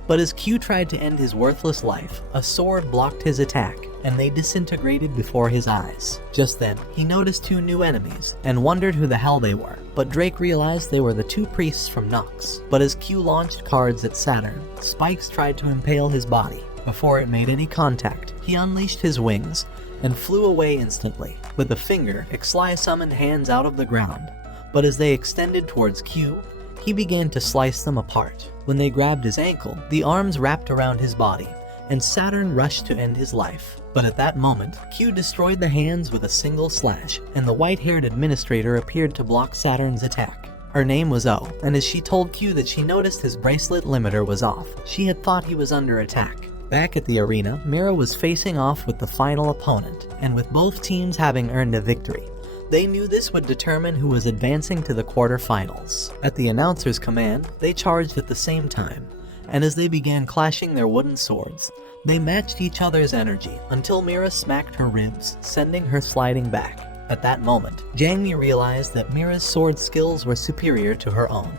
But as Q tried to end his worthless life, a sword blocked his attack, and they disintegrated before his eyes. Just then, he noticed two new enemies, and wondered who the hell they were, but Drake realized they were the two priests from Nox. But as Q launched cards at Saturn, spikes tried to impale his body. Before it made any contact, he unleashed his wings, and flew away instantly. With a finger, Ixli summoned hands out of the ground, but as they extended towards Q, he began to slice them apart. When they grabbed his ankle, the arms wrapped around his body, and Saturn rushed to end his life. But at that moment, Q destroyed the hands with a single slash, and the white-haired administrator appeared to block Saturn's attack. Her name was O, and as she told Q that she noticed his bracelet limiter was off, she had thought he was under attack. Back at the arena, Mira was facing off with the final opponent, and with both teams having earned a victory, they knew this would determine who was advancing to the quarterfinals. At the announcer's command, they charged at the same time, and as they began clashing their wooden swords, they matched each other's energy until Mira smacked her ribs, sending her sliding back. At that moment, Jangmi realized that Mira's sword skills were superior to her own,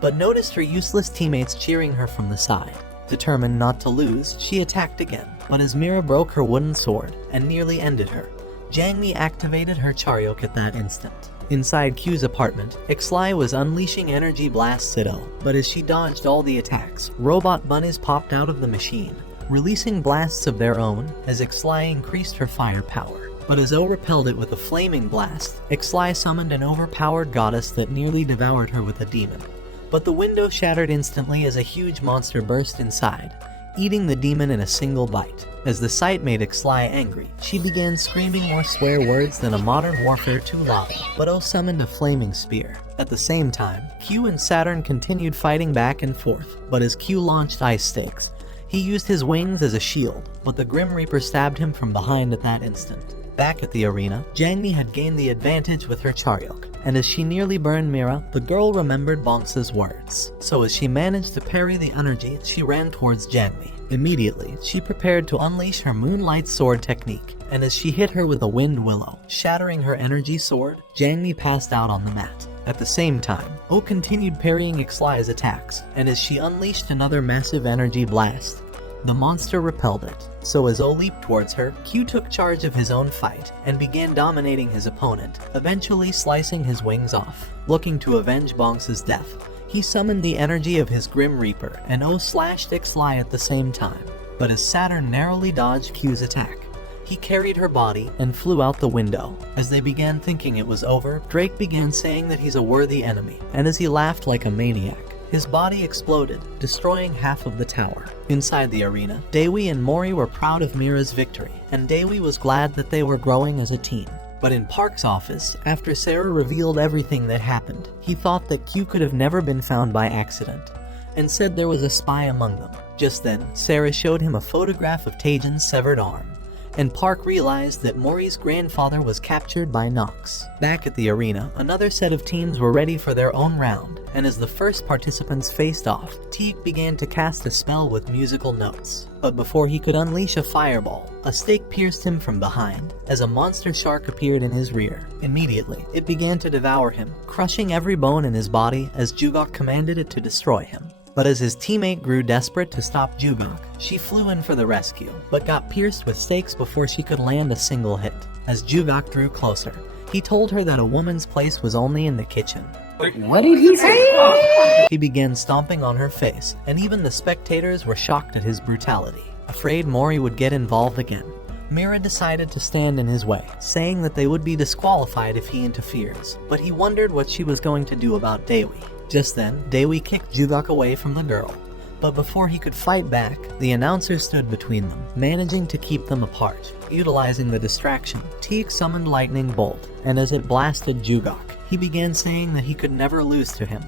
but noticed her useless teammates cheering her from the side. Determined not to lose, she attacked again, but as Mira broke her wooden sword and nearly ended her, Jangmi activated her Charyok at that instant. Inside Q's apartment, Ixli was unleashing energy blasts at O, but as she dodged all the attacks, robot bunnies popped out of the machine, releasing blasts of their own as Ixli increased her firepower. But as O repelled it with a flaming blast, Ixli summoned an overpowered goddess that nearly devoured her with a demon. But the window shattered instantly as a huge monster burst inside, eating the demon in a single bite. As the sight made Ixli angry, she began screaming more swear words than a Modern Warfare 2 lobby, but O summoned a flaming spear. At the same time, Q and Saturn continued fighting back and forth, but as Q launched ice stakes, he used his wings as a shield, but the Grim Reaper stabbed him from behind at that instant. Back at the arena, Jangmi had gained the advantage with her Charyok, and as she nearly burned Mira, the girl remembered Bonx's words. So as she managed to parry the energy, she ran towards Jangmi. Immediately, she prepared to unleash her Moonlight Sword technique, and as she hit her with a Wind Willow, shattering her energy sword, Jangmi passed out on the mat. At the same time, O continued parrying Ixli's attacks, and as she unleashed another massive energy blast, The monster repelled it, so as O leaped towards her, Q took charge of his own fight and began dominating his opponent, eventually slicing his wings off. Looking to avenge Bonks' death, he summoned the energy of his Grim Reaper, and O slashed Ixli at the same time. But as Saturn narrowly dodged Q's attack, he carried her body and flew out the window. As they began thinking it was over, Drake began saying that he's a worthy enemy, and as he laughed like a maniac, his body exploded, destroying half of the tower. Inside the arena, Dewi and Mori were proud of Mira's victory, and Dewi was glad that they were growing as a team. But in Park's office, after Sarah revealed everything that happened, he thought that Q could have never been found by accident, and said there was a spy among them. Just then, Sarah showed him a photograph of Taejin's severed arm, and Park realized that Mori's grandfather was captured by Nox. Back at the arena, another set of teams were ready for their own round, and as the first participants faced off, Teak began to cast a spell with musical notes. But before he could unleash a fireball, a stake pierced him from behind, as a monster shark appeared in his rear. Immediately, it began to devour him, crushing every bone in his body as Jugok commanded it to destroy him. But as his teammate grew desperate to stop Jugok, she flew in for the rescue, but got pierced with stakes before she could land a single hit. As Jugok drew closer, he told her that a woman's place was only in the kitchen. What did he say? He began stomping on her face, and even the spectators were shocked at his brutality. Afraid Mori would get involved again, Mira decided to stand in his way, saying that they would be disqualified if he interferes, but he wondered what she was going to do about Dewi. Just then, Dewi kicked Jugok away from the girl, but before he could fight back, the announcer stood between them, managing to keep them apart. Utilizing the distraction, Teak summoned Lightning Bolt, and as it blasted Jugok, he began saying that he could never lose to him.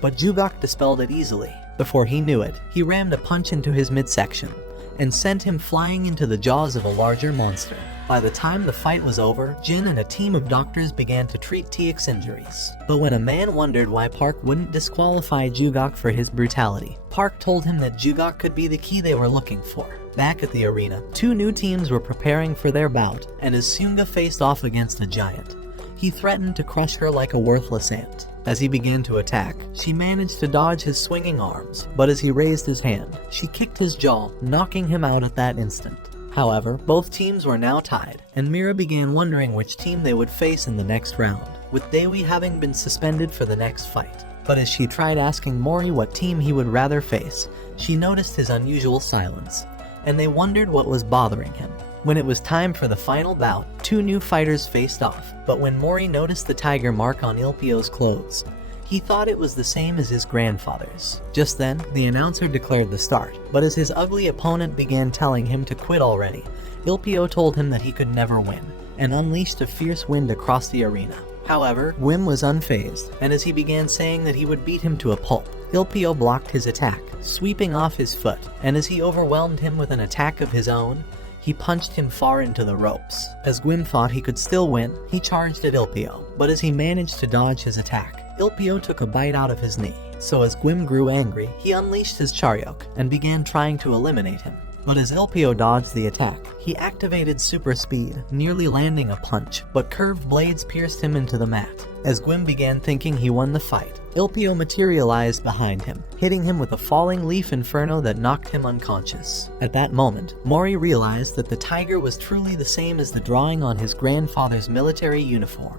But Jugok dispelled it easily. Before he knew it, he rammed a punch into his midsection, and sent him flying into the jaws of a larger monster. By the time the fight was over, Jin and a team of doctors began to treat Teak's injuries. But when a man wondered why Park wouldn't disqualify Jugok for his brutality, Park told him that Jugok could be the key they were looking for. Back at the arena, two new teams were preparing for their bout, and as Sunga faced off against a giant, he threatened to crush her like a worthless ant. As he began to attack, she managed to dodge his swinging arms, but as he raised his hand, she kicked his jaw, knocking him out at that instant. However, both teams were now tied, and Mira began wondering which team they would face in the next round, with Dewi having been suspended for the next fight. But as she tried asking Mori what team he would rather face, she noticed his unusual silence, and they wondered what was bothering him. When it was time for the final bout, two new fighters faced off, but when Mori noticed the tiger mark on Ilpio's clothes, he thought it was the same as his grandfather's. Just then, the announcer declared the start, but as his ugly opponent began telling him to quit already, Ilpio told him that he could never win, and unleashed a fierce wind across the arena. However, Gwyn was unfazed, and as he began saying that he would beat him to a pulp, Ilpio blocked his attack, sweeping off his foot, and as he overwhelmed him with an attack of his own, he punched him far into the ropes. As Gwyn thought he could still win, he charged at Ilpio, but as he managed to dodge his attack, Ilpio took a bite out of his knee. So as Gwyn grew angry, he unleashed his Charyok and began trying to eliminate him. But as Ilpio dodged the attack, he activated super speed, nearly landing a punch, but curved blades pierced him into the mat. As Gwyn began thinking he won the fight, Ilpio materialized behind him, hitting him with a falling leaf inferno that knocked him unconscious. At that moment, Mori realized that the tiger was truly the same as the drawing on his grandfather's military uniform,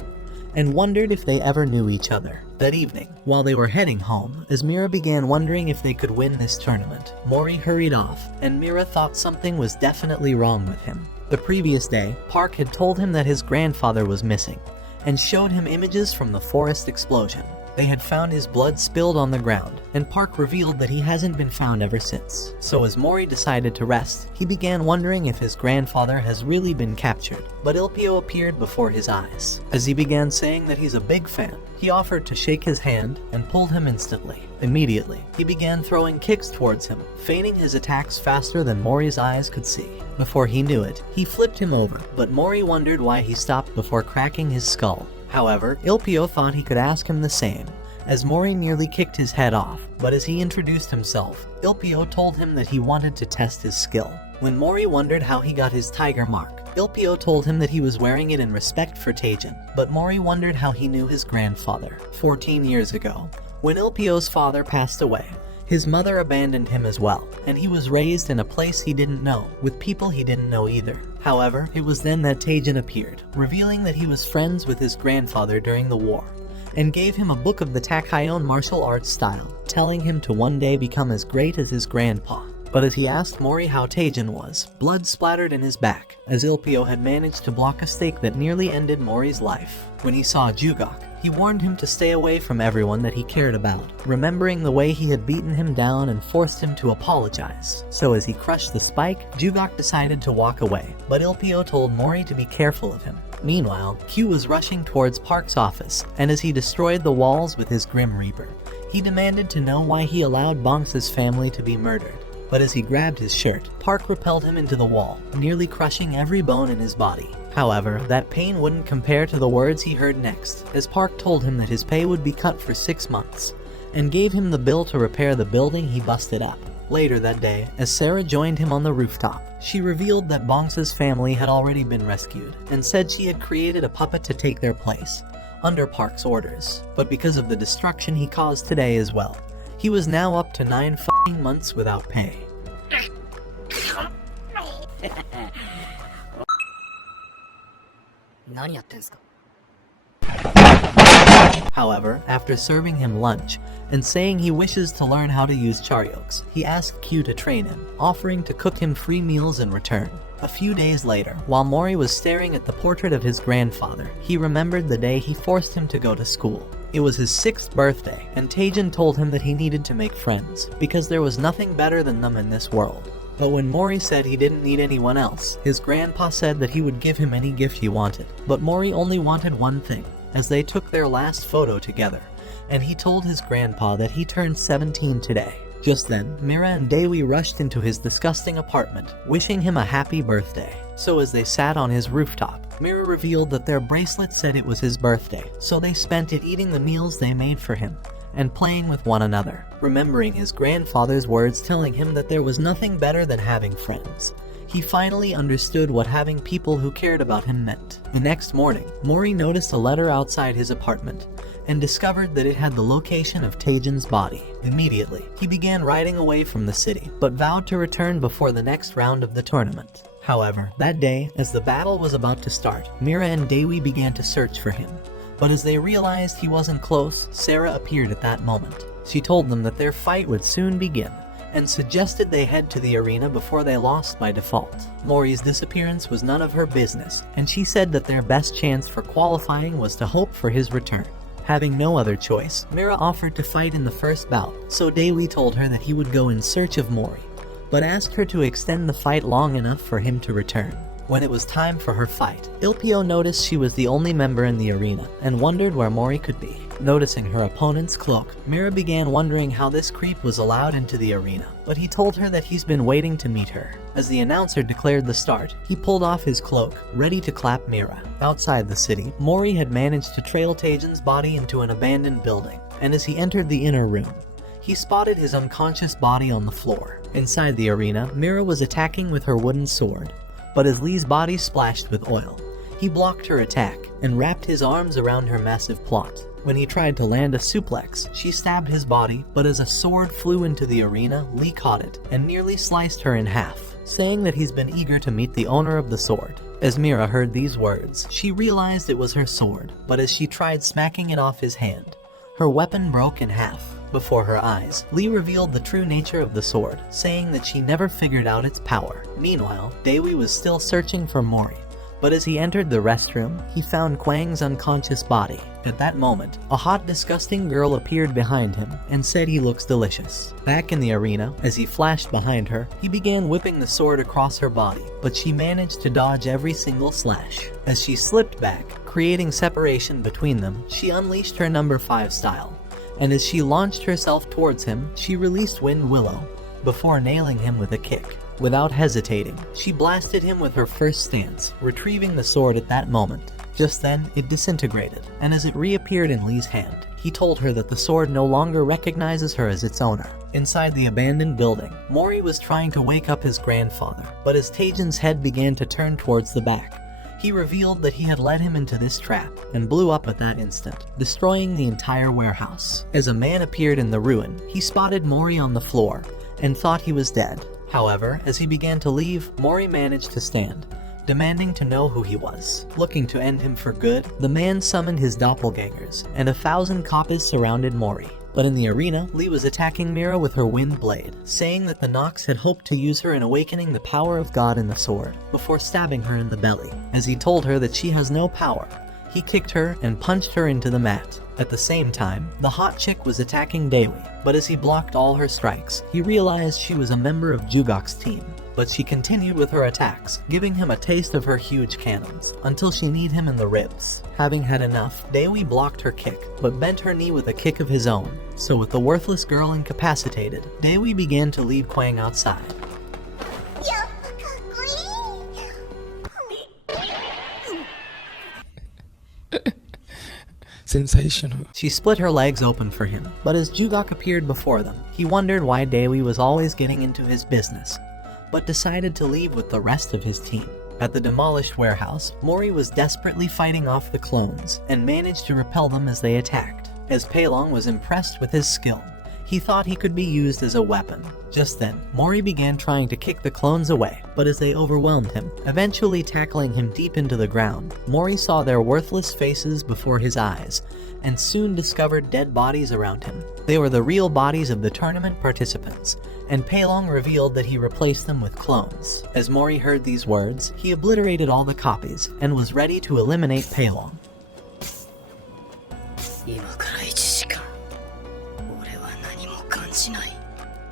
and wondered if they ever knew each other. That evening, while they were heading home, as Mira began wondering if they could win this tournament, Mori hurried off, and Mira thought something was definitely wrong with him. The previous day, Park had told him that his grandfather was missing, and showed him images from the forest explosion. They had found his blood spilled on the ground, and Park revealed that he hasn't been found ever since. So as Mori decided to rest, he began wondering if his grandfather has really been captured, but Ilpio appeared before his eyes. As he began saying that he's a big fan, he offered to shake his hand and pulled him instantly. Immediately, he began throwing kicks towards him, feigning his attacks faster than Mori's eyes could see. Before he knew it, he flipped him over, but Mori wondered why he stopped before cracking his skull. However, Ilpio thought he could ask him the same, as Mori nearly kicked his head off, but as he introduced himself, Ilpio told him that he wanted to test his skill. When Mori wondered how he got his tiger mark, Ilpio told him that he was wearing it in respect for Taejin, but Mori wondered how he knew his grandfather. 14 years ago, when Ilpio's father passed away, His mother abandoned him as well, and he was raised in a place he didn't know, with people he didn't know either. However, it was then that Taejin appeared, revealing that he was friends with his grandfather during the war, and gave him a book of the Taekyon martial arts style, telling him to one day become as great as his grandpa. But as he asked Mori how Taejin was, blood splattered in his back, as Ilpio had managed to block a stake that nearly ended Mori's life. When he saw Jugok, he warned him to stay away from everyone that he cared about, remembering the way he had beaten him down and forced him to apologize. So as he crushed the spike, Jugok decided to walk away, but Ilpio told Mori to be careful of him. Meanwhile, Q was rushing towards Park's office, and as he destroyed the walls with his Grim Reaper, he demanded to know why he allowed Bonks' family to be murdered. But as he grabbed his shirt, Park repelled him into the wall, nearly crushing every bone in his body. However, that pain wouldn't compare to the words he heard next, as Park told him that his pay would be cut for 6 months, and gave him the bill to repair the building he busted up. Later that day, as Sarah joined him on the rooftop, she revealed that Bonks' family had already been rescued, and said she had created a puppet to take their place, under Park's orders. But because of the destruction he caused today as well, he was now up to 9 months without pay. However, after serving him lunch and saying he wishes to learn how to use charyoks, he asked Q to train him, offering to cook him free meals in return. A few days later, while Mori was staring at the portrait of his grandfather, he remembered the day he forced him to go to school. It was his 6th birthday, and Taejin told him that he needed to make friends, because there was nothing better than them in this world. But when Mori said he didn't need anyone else, his grandpa said that he would give him any gift he wanted. But Mori only wanted one thing, as they took their last photo together, and he told his grandpa that he turned 17 today. Just then, Mira and Dewi rushed into his disgusting apartment, wishing him a happy birthday. So as they sat on his rooftop, Mira revealed that their bracelet said it was his birthday, so they spent it eating the meals they made for him, and playing with one another, remembering his grandfather's words telling him that there was nothing better than having friends. He finally understood what having people who cared about him meant. The next morning, Mori noticed a letter outside his apartment, and discovered that it had the location of Taejin's body. Immediately, he began riding away from the city, but vowed to return before the next round of the tournament. However, that day, as the battle was about to start, Mira and Dewi began to search for him. But as they realized he wasn't close, Sarah appeared at that moment. She told them that their fight would soon begin, and suggested they head to the arena before they lost by default. Mori's disappearance was none of her business, and she said that their best chance for qualifying was to hope for his return. Having no other choice, Mira offered to fight in the first bout, so Dewi told her that he would go in search of Mori, but asked her to extend the fight long enough for him to return. When it was time for her fight, Ilpio noticed she was the only member in the arena, and wondered where Mori could be. Noticing her opponent's cloak, Mira began wondering how this creep was allowed into the arena, but he told her that he's been waiting to meet her. As the announcer declared the start, he pulled off his cloak, ready to clap Mira. Outside the city, Mori had managed to trail Taejin's body into an abandoned building, and as he entered the inner room, he spotted his unconscious body on the floor. Inside the arena, Mira was attacking with her wooden sword, but as Lee's body splashed with oil, he blocked her attack and wrapped his arms around her massive plot. When he tried to land a suplex, she stabbed his body, but as a sword flew into the arena, Lee caught it and nearly sliced her in half, saying that he's been eager to meet the owner of the sword. As Mira heard these words, she realized it was her sword, but as she tried smacking it off his hand, her weapon broke in half. Before her eyes, Lee revealed the true nature of the sword, saying that she never figured out its power. Meanwhile, Dewi was still searching for Mori, but as he entered the restroom, he found Kwang's unconscious body. At that moment, a hot, disgusting girl appeared behind him and said he looks delicious. Back in the arena, as he flashed behind her, he began whipping the sword across her body, but she managed to dodge every single slash. As she slipped back, creating separation between them, she unleashed her number 5 style, and as she launched herself towards him, she released Wind Willow, before nailing him with a kick. Without hesitating, she blasted him with her first stance, retrieving the sword at that moment. Just then, it disintegrated, and as it reappeared in Lee's hand, he told her that the sword no longer recognizes her as its owner. Inside the abandoned building, Mori was trying to wake up his grandfather, but as Taejin's head began to turn towards the back, He revealed that he had led him into this trap and blew up at that instant, destroying the entire warehouse. As a man appeared in the ruin, he spotted Mori on the floor and thought he was dead. However, as he began to leave, Mori managed to stand, demanding to know who he was. Looking to end him for good, the man summoned his doppelgangers, and 1,000 kappas surrounded Mori. But in the arena, Lee was attacking Mira with her wind blade, saying that the Nox had hoped to use her in awakening the power of God in the sword, before stabbing her in the belly. As he told her that she has no power, he kicked her and punched her into the mat. At the same time, the hot chick was attacking Dewi, but as he blocked all her strikes, he realized she was a member of Jugok's team. But she continued with her attacks, giving him a taste of her huge cannons, until she kneed him in the ribs. Having had enough, Dewi blocked her kick, but bent her knee with a kick of his own. So with the worthless girl incapacitated, Dewi began to lead Kwang outside. Sensational. She split her legs open for him, but as Jugok appeared before them, he wondered why Dewi was always getting into his business, but decided to leave with the rest of his team. At the demolished warehouse, Mori was desperately fighting off the clones and managed to repel them as they attacked. As Peilong was impressed with his skill, he thought he could be used as a weapon. Just then, Mori began trying to kick the clones away, but as they overwhelmed him, eventually tackling him deep into the ground, Mori saw their worthless faces before his eyes, and soon discovered dead bodies around him. They were the real bodies of the tournament participants, and Peilong revealed that he replaced them with clones. As Mori heard these words, he obliterated all the copies, and was ready to eliminate Peilong.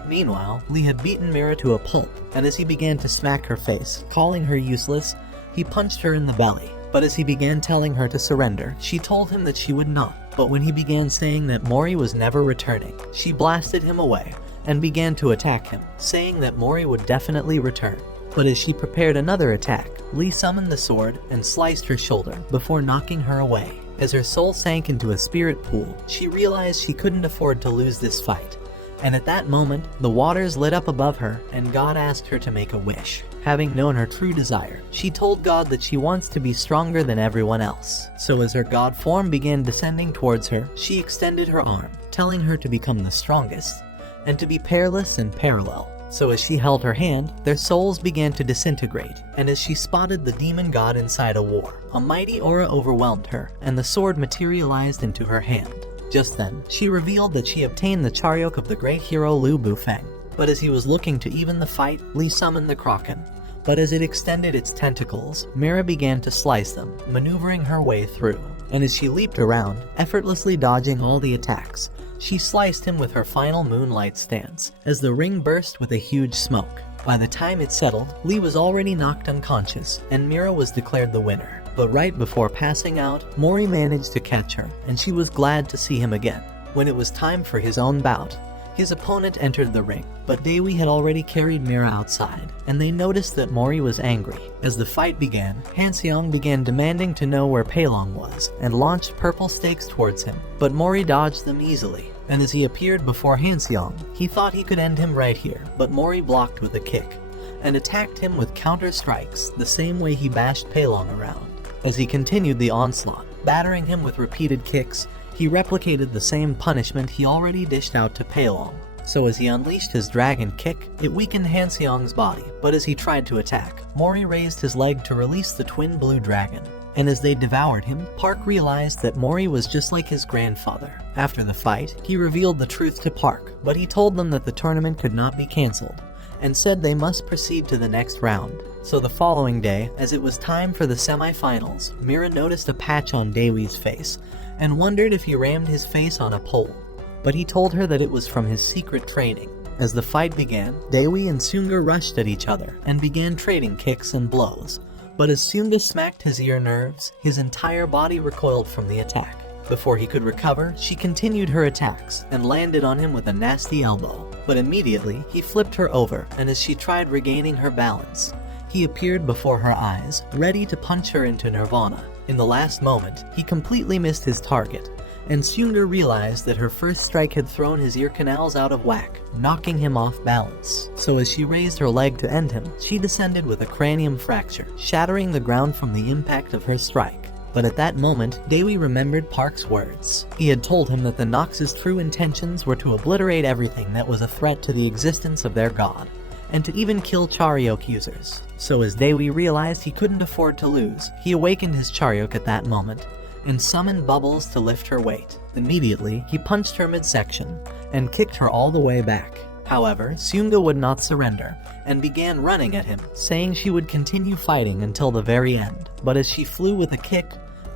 Meanwhile, Lee had beaten Mira to a pulp, and as he began to smack her face, calling her useless, he punched her in the belly. But as he began telling her to surrender, she told him that she would not. But when he began saying that Mori was never returning, she blasted him away and began to attack him, saying that Mori would definitely return. But as she prepared another attack, Lee summoned the sword and sliced her shoulder before knocking her away. As her soul sank into a spirit pool, she realized she couldn't afford to lose this fight. And at that moment, the waters lit up above her, and God asked her to make a wish. Having known her true desire, she told God that she wants to be stronger than everyone else. So as her God form began descending towards her, she extended her arm, telling her to become the strongest, and to be peerless and parallel. So as she held her hand, their souls began to disintegrate, and as she spotted the demon god inside a war, a mighty aura overwhelmed her, and the sword materialized into her hand. Just then, she revealed that she obtained the Charyok of the great hero Liu Bufeng. But as he was looking to even the fight, Lee summoned the Kraken. But as it extended its tentacles, Mira began to slice them, maneuvering her way through. And as she leaped around, effortlessly dodging all the attacks, she sliced him with her final moonlight stance, as the ring burst with a huge smoke. By the time it settled, Lee was already knocked unconscious, and Mira was declared the winner. But right before passing out, Mori managed to catch her, and she was glad to see him again. When it was time for his own bout, his opponent entered the ring, but Dewi had already carried Mira outside, and they noticed that Mori was angry. As the fight began, Hanseong began demanding to know where Peilong was, and launched purple stakes towards him, but Mori dodged them easily. And as he appeared before Hanseong, he thought he could end him right here, but Mori blocked with a kick, and attacked him with counter strikes the same way he bashed Peilong around. As he continued the onslaught, battering him with repeated kicks, he replicated the same punishment he already dished out to Peilong. So as he unleashed his dragon kick, it weakened Hanseong's body, but as he tried to attack, Mori raised his leg to release the twin blue dragon. And as they devoured him, Park realized that Mori was just like his grandfather. After the fight, he revealed the truth to Park, but he told them that the tournament could not be cancelled, and said they must proceed to the next round. So the following day, as it was time for the semi-finals, Mira noticed a patch on Dewi's face, and wondered if he rammed his face on a pole. But he told her that it was from his secret training. As the fight began, Dewi and Sunga rushed at each other, and began trading kicks and blows. But as Sunga smacked his ear nerves, his entire body recoiled from the attack. Before he could recover, she continued her attacks, and landed on him with a nasty elbow. But immediately, he flipped her over, and as she tried regaining her balance, he appeared before her eyes, ready to punch her into nirvana. In the last moment, he completely missed his target, and Seungda realized that her first strike had thrown his ear canals out of whack, knocking him off balance. So as she raised her leg to end him, she descended with a cranium fracture, shattering the ground from the impact of her strike. But at that moment, Dewi remembered Park's words. He had told him that the Nox's true intentions were to obliterate everything that was a threat to the existence of their god, and to even kill Charyok users. So as Dewi realized he couldn't afford to lose, he awakened his Charyok at that moment, and summoned Bubbles to lift her weight. Immediately, he punched her midsection, and kicked her all the way back. However, Seungda would not surrender, and began running at him, saying she would continue fighting until the very end. But as she flew with a kick,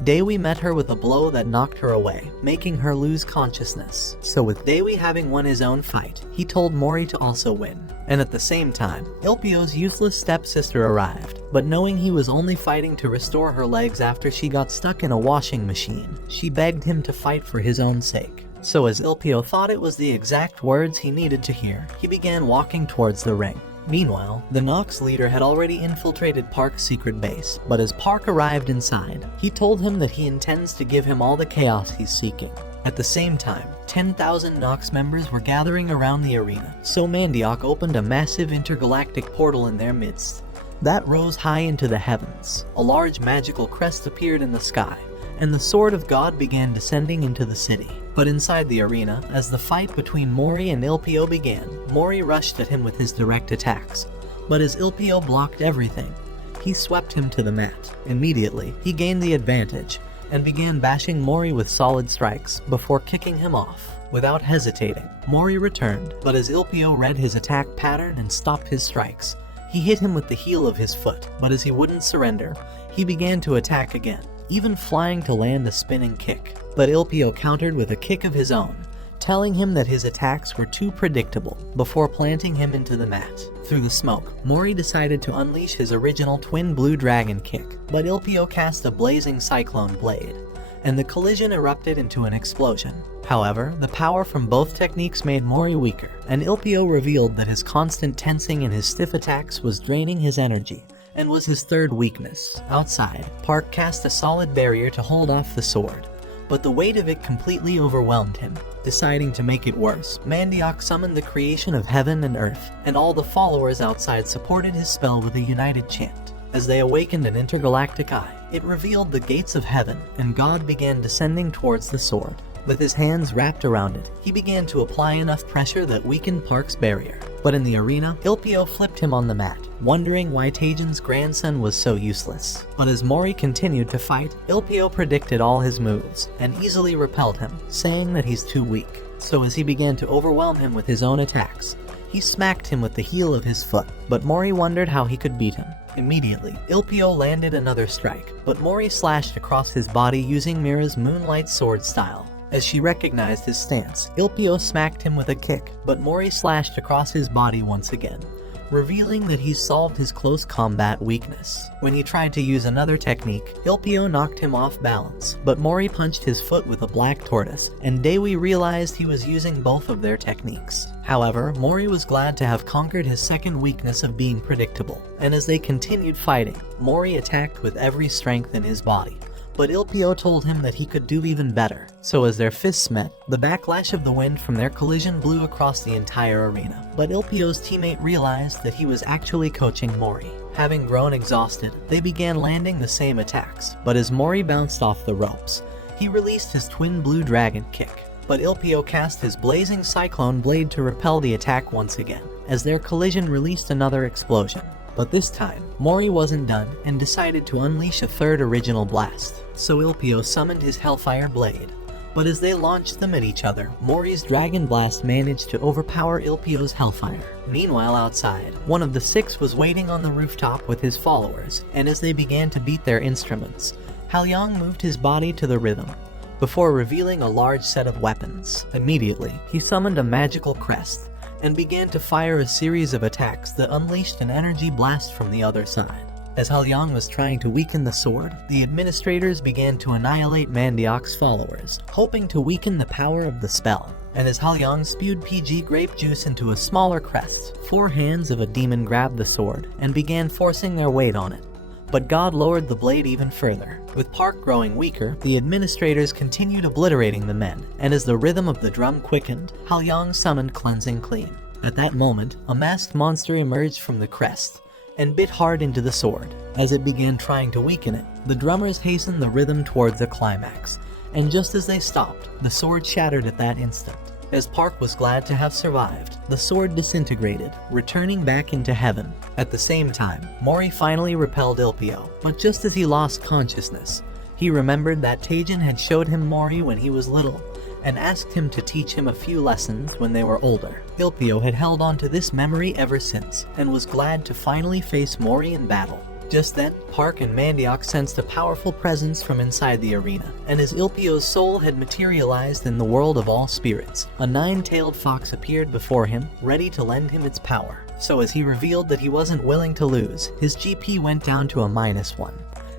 Dewi met her with a blow that knocked her away, making her lose consciousness. So with Dewi having won his own fight, he told Mori to also win. And at the same time, Ilpio's useless stepsister arrived, but knowing he was only fighting to restore her legs after she got stuck in a washing machine, she begged him to fight for his own sake. So as Ilpio thought it was the exact words he needed to hear, he began walking towards the ring. Meanwhile, the Nox leader had already infiltrated Park's secret base, but as Park arrived inside, he told him that he intends to give him all the chaos he's seeking. At the same time, 10,000 Nox members were gathering around the arena, so Mandiok opened a massive intergalactic portal in their midst that rose high into the heavens. A large magical crest appeared in the sky, and the Sword of God began descending into the city. But inside the arena, as the fight between Mori and Ilpio began, Mori rushed at him with his direct attacks. But as Ilpio blocked everything, he swept him to the mat. Immediately, he gained the advantage, and began bashing Mori with solid strikes, before kicking him off. Without hesitating, Mori returned, but as Ilpio read his attack pattern and stopped his strikes, he hit him with the heel of his foot, but as he wouldn't surrender, he began to attack again, even flying to land a spinning kick. But Ilpio countered with a kick of his own, telling him that his attacks were too predictable, before planting him into the mat. Through the smoke, Mori decided to unleash his original twin blue dragon kick, but Ilpio cast a blazing cyclone blade, and the collision erupted into an explosion. However, the power from both techniques made Mori weaker, and Ilpio revealed that his constant tensing and his stiff attacks was draining his energy, and was his third weakness. Outside, Park cast a solid barrier to hold off the sword, but the weight of it completely overwhelmed him. Deciding to make it worse, Mandiok summoned the creation of heaven and earth, and all the followers outside supported his spell with a united chant. As they awakened an intergalactic eye, it revealed the gates of heaven, and God began descending towards the sword. With his hands wrapped around it, he began to apply enough pressure that weakened Park's barrier. But in the arena, Ilpio flipped him on the mat, wondering why Taejin's grandson was so useless. But as Mori continued to fight, Ilpio predicted all his moves, and easily repelled him, saying that he's too weak. So as he began to overwhelm him with his own attacks, he smacked him with the heel of his foot, but Mori wondered how he could beat him. Immediately, Ilpio landed another strike, but Mori slashed across his body using Mira's Moonlight Sword style. As she recognized his stance, Ilpio smacked him with a kick, but Mori slashed across his body once again, revealing that he solved his close combat weakness. When he tried to use another technique, Ilpio knocked him off balance, but Mori punched his foot with a black tortoise, and Dewi realized he was using both of their techniques. However, Mori was glad to have conquered his second weakness of being predictable, and as they continued fighting, Mori attacked with every strength in his body. But Ilpio told him that he could do even better. So as their fists met, the backlash of the wind from their collision blew across the entire arena. But Ilpio's teammate realized that he was actually coaching Mori. Having grown exhausted, they began landing the same attacks, but as Mori bounced off the ropes, he released his twin blue dragon kick. But Ilpio cast his blazing cyclone blade to repel the attack once again, as their collision released another explosion. But this time, Mori wasn't done and decided to unleash a third original blast. So Ilpio summoned his Hellfire Blade. But as they launched them at each other, Mori's Dragon Blast managed to overpower Ilpio's Hellfire. Meanwhile outside, one of the six was waiting on the rooftop with his followers, and as they began to beat their instruments, Halyang moved his body to the rhythm, before revealing a large set of weapons. Immediately, he summoned a magical crest, and began to fire a series of attacks that unleashed an energy blast from the other side. As Halyang was trying to weaken the sword, the administrators began to annihilate Mandiok's followers, hoping to weaken the power of the spell. And as Halyang spewed PG grape juice into a smaller crest, 4 hands of a demon grabbed the sword and began forcing their weight on it. but God lowered the blade even further. With Park growing weaker, the administrators continued obliterating the men, and as the rhythm of the drum quickened, Halyang summoned Cleansing Clean. At that moment, a masked monster emerged from the crest and bit hard into the sword. As it began trying to weaken it, the drummers hastened the rhythm towards a climax, and just as they stopped, the sword shattered at that instant. As Park was glad to have survived, the sword disintegrated, returning back into heaven. At the same time, Mori finally repelled Ilpio, but just as he lost consciousness, he remembered that Teijin had showed him Mori when he was little, and asked him to teach him a few lessons when they were older. Ilpio had held on to this memory ever since, and was glad to finally face Mori in battle. Just then, Park and Mandiok sensed a powerful presence from inside the arena, and as Ilpio's soul had materialized in the world of all spirits, a nine-tailed fox appeared before him, ready to lend him its power. So as he revealed that he wasn't willing to lose, his GP went down to a -1,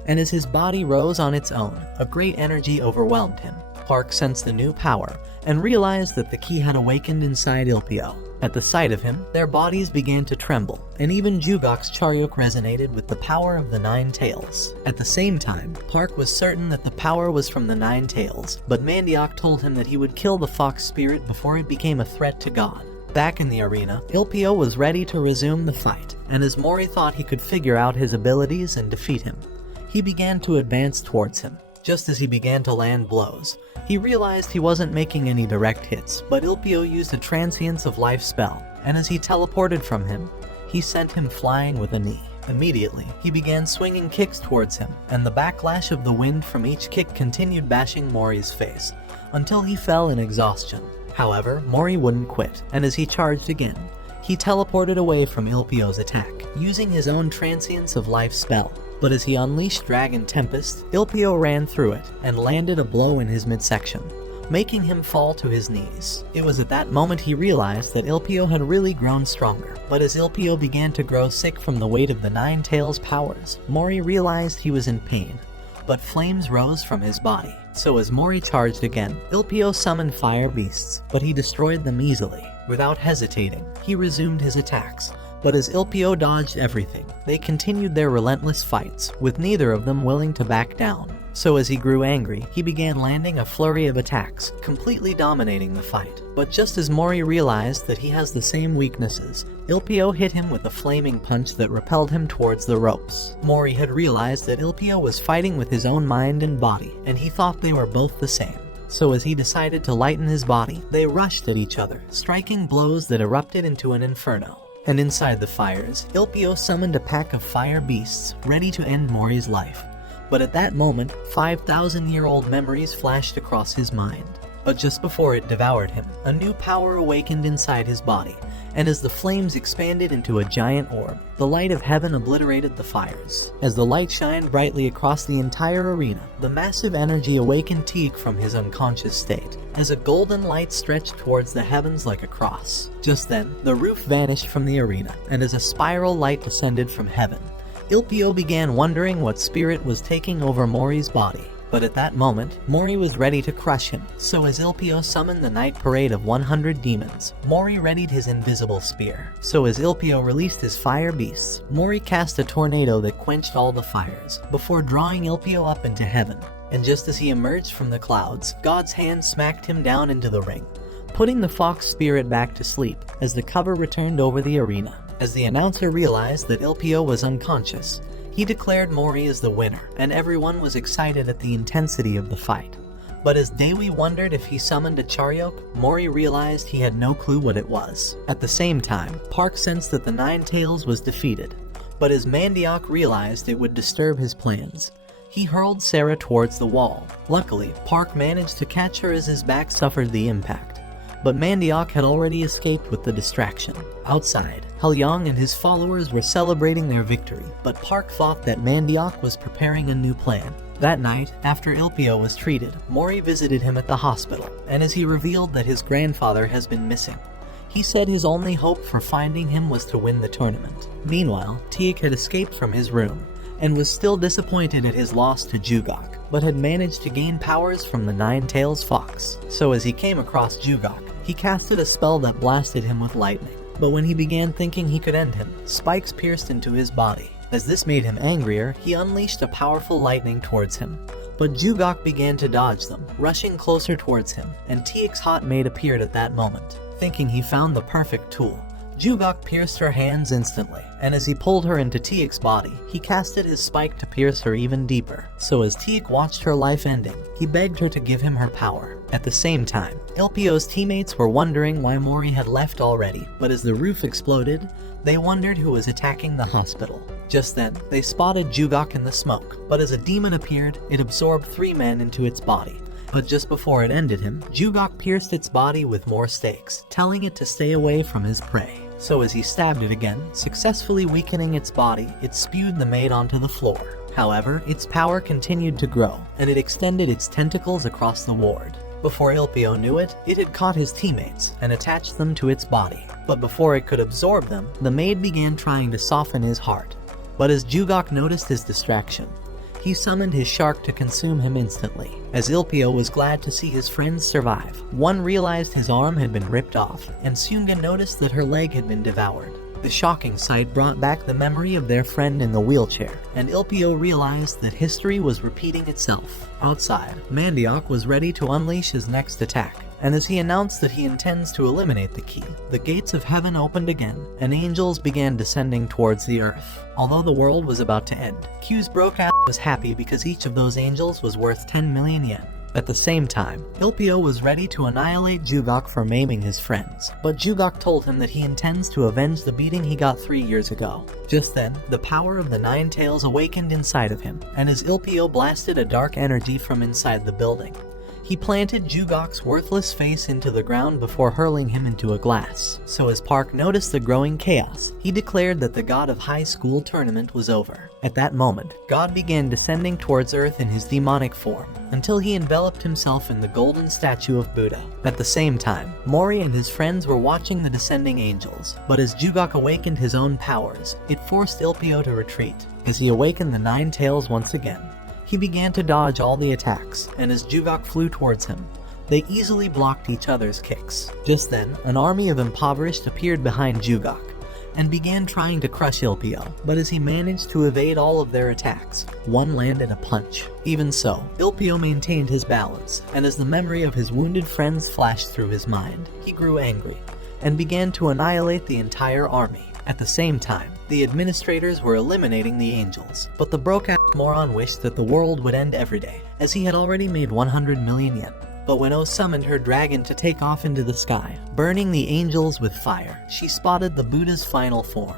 and as his body rose on its own, a great energy overwhelmed him. Park sensed the new power, and realized that the key had awakened inside Ilpio. At the sight of him, their bodies began to tremble, and even Jugok's Charyuk resonated with the power of the Nine Tails. At the same time, Park was certain that the power was from the Nine Tails, but Mandiok told him that he would kill the fox spirit before it became a threat to God. Back in the arena, Ilpio was ready to resume the fight, and as Mori thought he could figure out his abilities and defeat him, he began to advance towards him. Just as he began to land blows, he realized he wasn't making any direct hits, but Ilpio used a Transience of Life spell, and as he teleported from him, he sent him flying with a knee. Immediately, he began swinging kicks towards him, and the backlash of the wind from each kick continued bashing Mori's face, until he fell in exhaustion. However, Mori wouldn't quit, and as he charged again, he teleported away from Ilpio's attack, using his own Transience of Life spell. But as he unleashed Dragon Tempest, Ilpio ran through it and landed a blow in his midsection, making him fall to his knees. It was at that moment he realized that Ilpio had really grown stronger, but as Ilpio began to grow sick from the weight of the Nine Tails' powers, Mori realized he was in pain, but flames rose from his body. So as Mori charged again, Ilpio summoned fire beasts, but he destroyed them easily. Without hesitating, he resumed his attacks, but as Ilpio dodged everything, they continued their relentless fights, with neither of them willing to back down. So as he grew angry, he began landing a flurry of attacks, completely dominating the fight. But just as Mori realized that he has the same weaknesses, Ilpio hit him with a flaming punch that repelled him towards the ropes. Mori had realized that Ilpio was fighting with his own mind and body, and he thought they were both the same. So as he decided to lighten his body, they rushed at each other, striking blows that erupted into an inferno. And inside the fires, Ilpio summoned a pack of fire beasts, ready to end Mori's life. But at that moment, 5,000-year-old memories flashed across his mind. But just before it devoured him, a new power awakened inside his body, and as the flames expanded into a giant orb, the light of heaven obliterated the fires. As the light shined brightly across the entire arena, the massive energy awakened Teak from his unconscious state, as a golden light stretched towards the heavens like a cross. Just then, the roof vanished from the arena, and as a spiral light descended from heaven, Ilpio began wondering what spirit was taking over Mori's body. But at that moment, Mori was ready to crush him, so as Ilpio summoned the night parade of 100 demons, Mori readied his invisible spear. So as Ilpio released his fire beasts, Mori cast a tornado that quenched all the fires, before drawing Ilpio up into heaven. And just as he emerged from the clouds, God's hand smacked him down into the ring, putting the fox spirit back to sleep as the cover returned over the arena. As the announcer realized that Ilpio was unconscious, he declared Mori as the winner, and everyone was excited at the intensity of the fight. But as Dewi wondered if he summoned a Charyok, Mori realized he had no clue what it was. At the same time, Park sensed that the Nine Tails was defeated, but as Mandiok realized it would disturb his plans, he hurled Sarah towards the wall. Luckily, Park managed to catch her as his back suffered the impact, but Mandiok had already escaped with the distraction. Outside, Halyang and his followers were celebrating their victory, but Park thought that Mandiok was preparing a new plan. That night, after Ilpio was treated, Mori visited him at the hospital, and as he revealed that his grandfather has been missing, he said his only hope for finding him was to win the tournament. Meanwhile, Teak had escaped from his room, and was still disappointed at his loss to Jugok, but had managed to gain powers from the Nine Tails Fox. So as he came across Jugok, he casted a spell that blasted him with lightning. But when he began thinking he could end him, spikes pierced into his body. As this made him angrier, he unleashed a powerful lightning towards him. But Jugok began to dodge them, rushing closer towards him, and Tiek's hot maid appeared at that moment. Thinking he found the perfect tool, Jugok pierced her hands instantly, and as he pulled her into Tiek's body, he casted his spike to pierce her even deeper. So as Tiek watched her life ending, he begged her to give him her power. At the same time, Ilpio's teammates were wondering why Mori had left already, but as the roof exploded, they wondered who was attacking the hospital. Just then, they spotted Jugok in the smoke, but as a demon appeared, it absorbed 3 men into its body. But just before it ended him, Jugok pierced its body with more stakes, telling it to stay away from his prey. So as he stabbed it again, successfully weakening its body, it spewed the maid onto the floor. However, its power continued to grow, and it extended its tentacles across the ward. Before Ilpio knew it, it had caught his teammates and attached them to its body. But before it could absorb them, the maid began trying to soften his heart. But as Jugok noticed his distraction, he summoned his shark to consume him instantly. As Ilpio was glad to see his friends survive, one realized his arm had been ripped off, and Sunga noticed that her leg had been devoured. The shocking sight brought back the memory of their friend in the wheelchair, and Ilpio realized that history was repeating itself. Outside, Mandiok was ready to unleash his next attack, and as he announced that he intends to eliminate the key, the gates of heaven opened again, and angels began descending towards the earth. Although the world was about to end, Q's Brokat was happy because each of those angels was worth 10 million yen. At the same time, Ilpio was ready to annihilate Jugok for maiming his friends, but Jugok told him that he intends to avenge the beating he got 3 years ago. Just then, the power of the 9 tails awakened inside of him, and as Ilpio blasted a dark energy from inside the building, he planted Jugok's worthless face into the ground before hurling him into a glass. So as Park noticed the growing chaos, he declared that the god of high school tournament was over. At that moment, God began descending towards Earth in his demonic form, until he enveloped himself in the golden statue of Buddha. At the same time, Mori and his friends were watching the descending angels, but as Jugok awakened his own powers, it forced Ilpio to retreat. As he awakened the 9 tails once again, he began to dodge all the attacks, and as Jugok flew towards him, they easily blocked each other's kicks. Just then, an army of impoverished appeared behind Jugok, and began trying to crush Ilpio, but as he managed to evade all of their attacks, one landed a punch. Even so, Ilpio maintained his balance, and as the memory of his wounded friends flashed through his mind, he grew angry, and began to annihilate the entire army. At the same time, the administrators were eliminating the angels, but the Brokat moron wished that the world would end every day, as he had already made 100 million yen. But when O summoned her dragon to take off into the sky, burning the angels with fire, she spotted the Buddha's final form.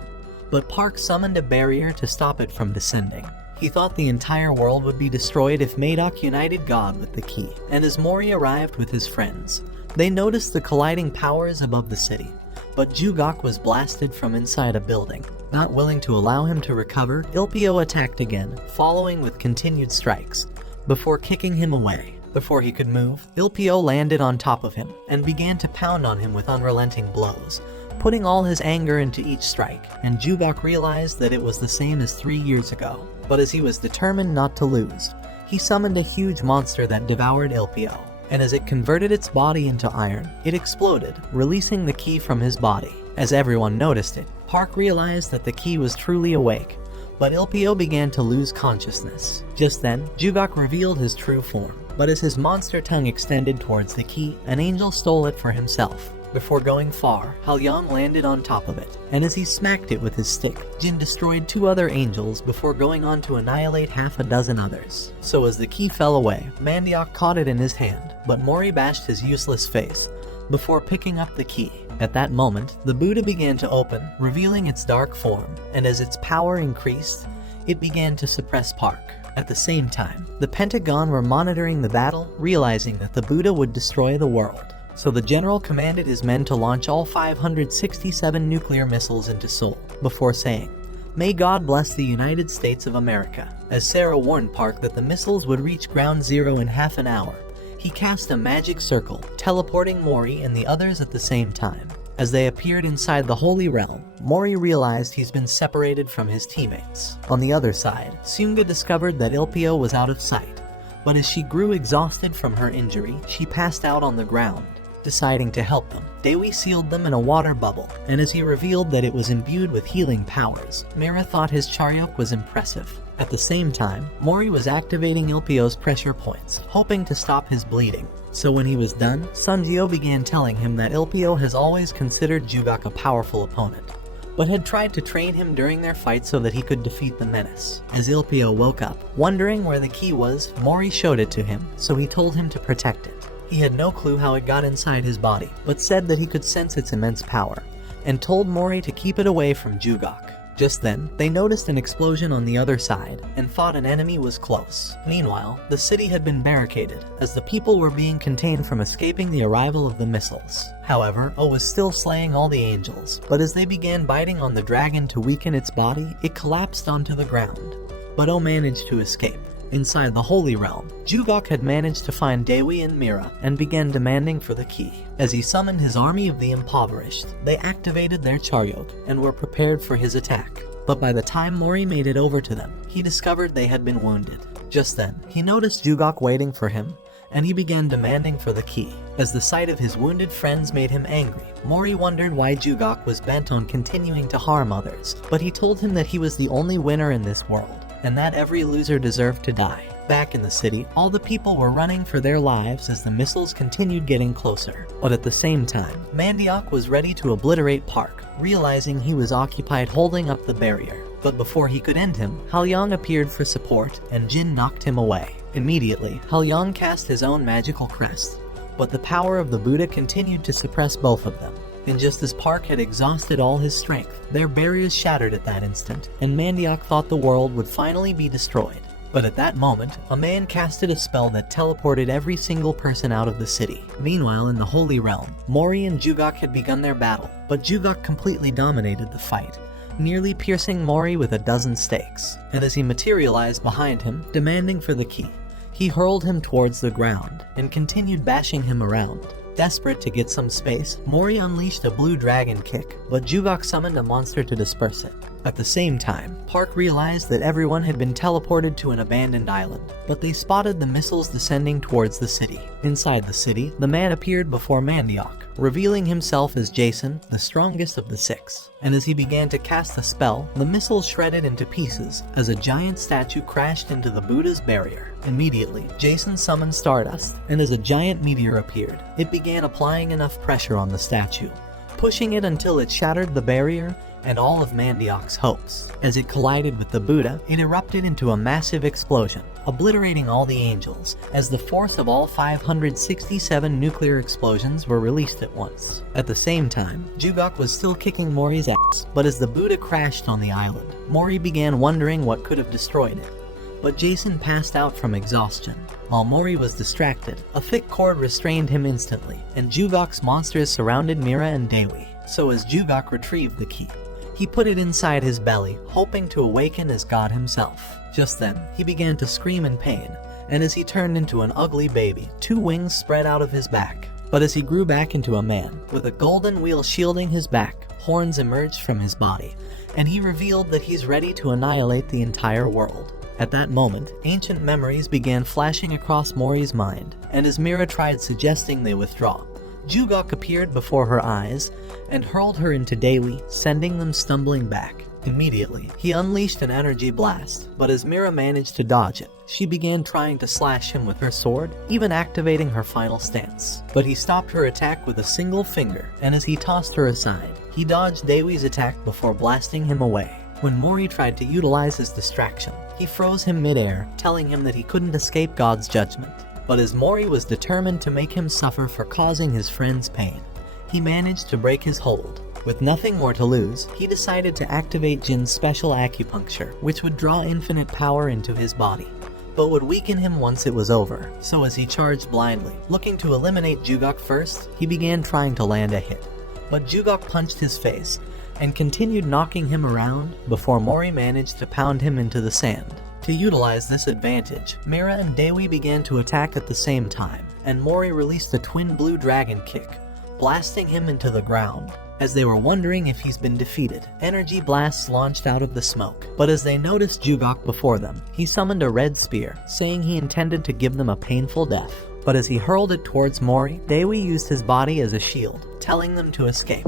But Park summoned a barrier to stop it from descending. He thought the entire world would be destroyed if Madoc united God with the key, and as Mori arrived with his friends, they noticed the colliding powers above the city. But Jugok was blasted from inside a building. Not willing to allow him to recover, Ilpio attacked again, following with continued strikes, before kicking him away. Before he could move, Ilpio landed on top of him, and began to pound on him with unrelenting blows, putting all his anger into each strike, and Jugok realized that it was the same as 3 years ago. But as he was determined not to lose, he summoned a huge monster that devoured Ilpio, and as it converted its body into iron, it exploded, releasing the key from his body. As everyone noticed it, Park realized that the key was truly awake, but Ilpio began to lose consciousness. Just then, Jugok revealed his true form, but as his monster tongue extended towards the key, an angel stole it for himself. Before going far, Halyang landed on top of it, and as he smacked it with his stick, Jin destroyed 2 other angels before going on to annihilate half a dozen others. So as the key fell away, Mandiok caught it in his hand, but Mori bashed his useless face before picking up the key. At that moment, the Buddha began to open, revealing its dark form, and as its power increased, it began to suppress Park. At the same time, the Pentagon were monitoring the battle, realizing that the Buddha would destroy the world. So the general commanded his men to launch all 567 nuclear missiles into Seoul, before saying, "May God bless the United States of America." As Sarah warned Park that the missiles would reach ground zero in half an hour, he cast a magic circle, teleporting Mori and the others at the same time. As they appeared inside the Holy Realm, Mori realized he's been separated from his teammates. On the other side, Sunga discovered that Ilpio was out of sight, but as she grew exhausted from her injury, she passed out on the ground. Deciding to help them, Dewi sealed them in a water bubble, and as he revealed that it was imbued with healing powers, Mira thought his charyok was impressive. At the same time, Mori was activating Ilpio's pressure points, hoping to stop his bleeding. So when he was done, Sunjio began telling him that Ilpio has always considered Jugok a powerful opponent, but had tried to train him during their fight so that he could defeat the menace. As Ilpio woke up, wondering where the key was, Mori showed it to him, so he told him to protect it. He had no clue how it got inside his body, but said that he could sense its immense power, and told Mori to keep it away from Jugok. Just then, they noticed an explosion on the other side, and thought an enemy was close. Meanwhile, the city had been barricaded, as the people were being contained from escaping the arrival of the missiles. However, O was still slaying all the angels, but as they began biting on the dragon to weaken its body, it collapsed onto the ground. But O managed to escape. Inside the Holy Realm, Jugok had managed to find Dewi and Mira and began demanding for the key. As he summoned his army of the impoverished, they activated their charyok and were prepared for his attack. But by the time Mori made it over to them, he discovered they had been wounded. Just then, he noticed Jugok waiting for him, and he began demanding for the key. As the sight of his wounded friends made him angry, Mori wondered why Jugok was bent on continuing to harm others, but he told him that he was the only winner in this world, and that every loser deserved to die. Back in the city, all the people were running for their lives as the missiles continued getting closer. But at the same time, Mandiok was ready to obliterate Park, realizing he was occupied holding up the barrier. But before he could end him, Halyang appeared for support, and Jin knocked him away. Immediately, Halyang cast his own magical crest, but the power of the Buddha continued to suppress both of them. And just as Park had exhausted all his strength, their barriers shattered at that instant, and Mandiok thought the world would finally be destroyed. But at that moment, a man casted a spell that teleported every single person out of the city. Meanwhile, in the Holy Realm, Mori and Jugok had begun their battle, but Jugok completely dominated the fight, nearly piercing Mori with a dozen stakes. And as he materialized behind him, demanding for the key, he hurled him towards the ground and continued bashing him around. Desperate to get some space, Mori unleashed a blue dragon kick, but Jugok summoned a monster to disperse it. At the same time, Park realized that everyone had been teleported to an abandoned island, but they spotted the missiles descending towards the city. Inside the city, the man appeared before Mandiok, revealing himself as Jason, the strongest of the six. And as he began to cast the spell, the missiles shredded into pieces as a giant statue crashed into the Buddha's barrier. Immediately, Jason summoned Stardust, and as a giant meteor appeared, it began applying enough pressure on the statue, pushing it until it shattered the barrier and all of Mandiok's hopes. As it collided with the Buddha, it erupted into a massive explosion, obliterating all the angels, as the force of all 567 nuclear explosions were released at once. At the same time, Jugok was still kicking Mori's ass, but as the Buddha crashed on the island, Mori began wondering what could have destroyed it. But Jason passed out from exhaustion. While Mori was distracted, a thick cord restrained him instantly, and Jugok's monsters surrounded Mira and Dewi. So as Jugok retrieved the key, he put it inside his belly, hoping to awaken as God himself. Just then, he began to scream in pain, and as he turned into an ugly baby, 2 wings spread out of his back. But as he grew back into a man, with a golden wheel shielding his back, horns emerged from his body, and he revealed that he's ready to annihilate the entire world. At that moment, ancient memories began flashing across Mori's mind, and as Mira tried suggesting they withdraw, Jugok appeared before her eyes and hurled her into Dewi, sending them stumbling back. Immediately, he unleashed an energy blast, but as Mira managed to dodge it, she began trying to slash him with her sword, even activating her final stance. But he stopped her attack with a single finger, and as he tossed her aside, he dodged Dewi's attack before blasting him away. When Mori tried to utilize his distraction, he froze him midair, telling him that he couldn't escape God's judgment. But as Mori was determined to make him suffer for causing his friends pain, he managed to break his hold. With nothing more to lose, he decided to activate Jin's special acupuncture, which would draw infinite power into his body, but would weaken him once it was over. So as he charged blindly, looking to eliminate Jugok first, he began trying to land a hit. But Jugok punched his face, and continued knocking him around before Mori managed to pound him into the sand. To utilize this advantage, Mira and Dewi began to attack at the same time, and Mori released a twin blue dragon kick, blasting him into the ground. As they were wondering if he's been defeated, energy blasts launched out of the smoke, but as they noticed Jugok before them, he summoned a red spear, saying he intended to give them a painful death. But as he hurled it towards Mori, Dewi used his body as a shield, telling them to escape.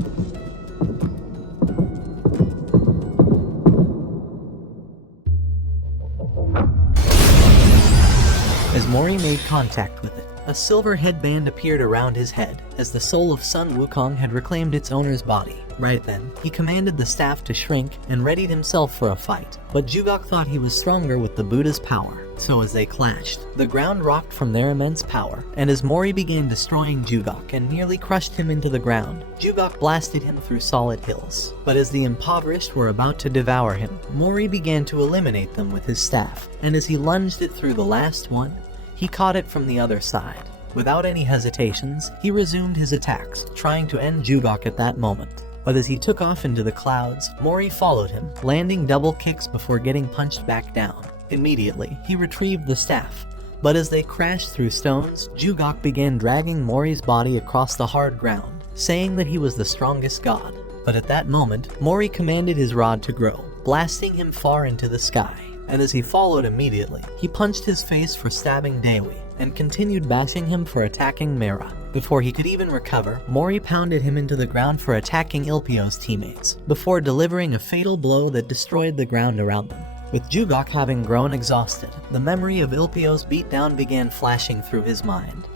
As Mori made contact with it, a silver headband appeared around his head, as the soul of Sun Wukong had reclaimed its owner's body. Right then, he commanded the staff to shrink and readied himself for a fight, but Jugok thought he was stronger with the Buddha's power. So as they clashed, the ground rocked from their immense power, and as Mori began destroying Jugok and nearly crushed him into the ground, Jugok blasted him through solid hills. But as the impoverished were about to devour him, Mori began to eliminate them with his staff, and as he lunged it through the last one, he caught it from the other side. Without any hesitations, he resumed his attacks, trying to end Jugok at that moment. But as he took off into the clouds, Mori followed him, landing double kicks before getting punched back down. Immediately, he retrieved the staff. But as they crashed through stones, Jugok began dragging Mori's body across the hard ground, saying that he was the strongest god. But at that moment, Mori commanded his rod to grow, blasting him far into the sky. And as he followed immediately, he punched his face for stabbing Dewi, and continued bashing him for attacking Mira. Before he could even recover, Mori pounded him into the ground for attacking Ilpio's teammates, before delivering a fatal blow that destroyed the ground around them. With Jugok having grown exhausted, the memory of Ilpio's beatdown began flashing through his mind,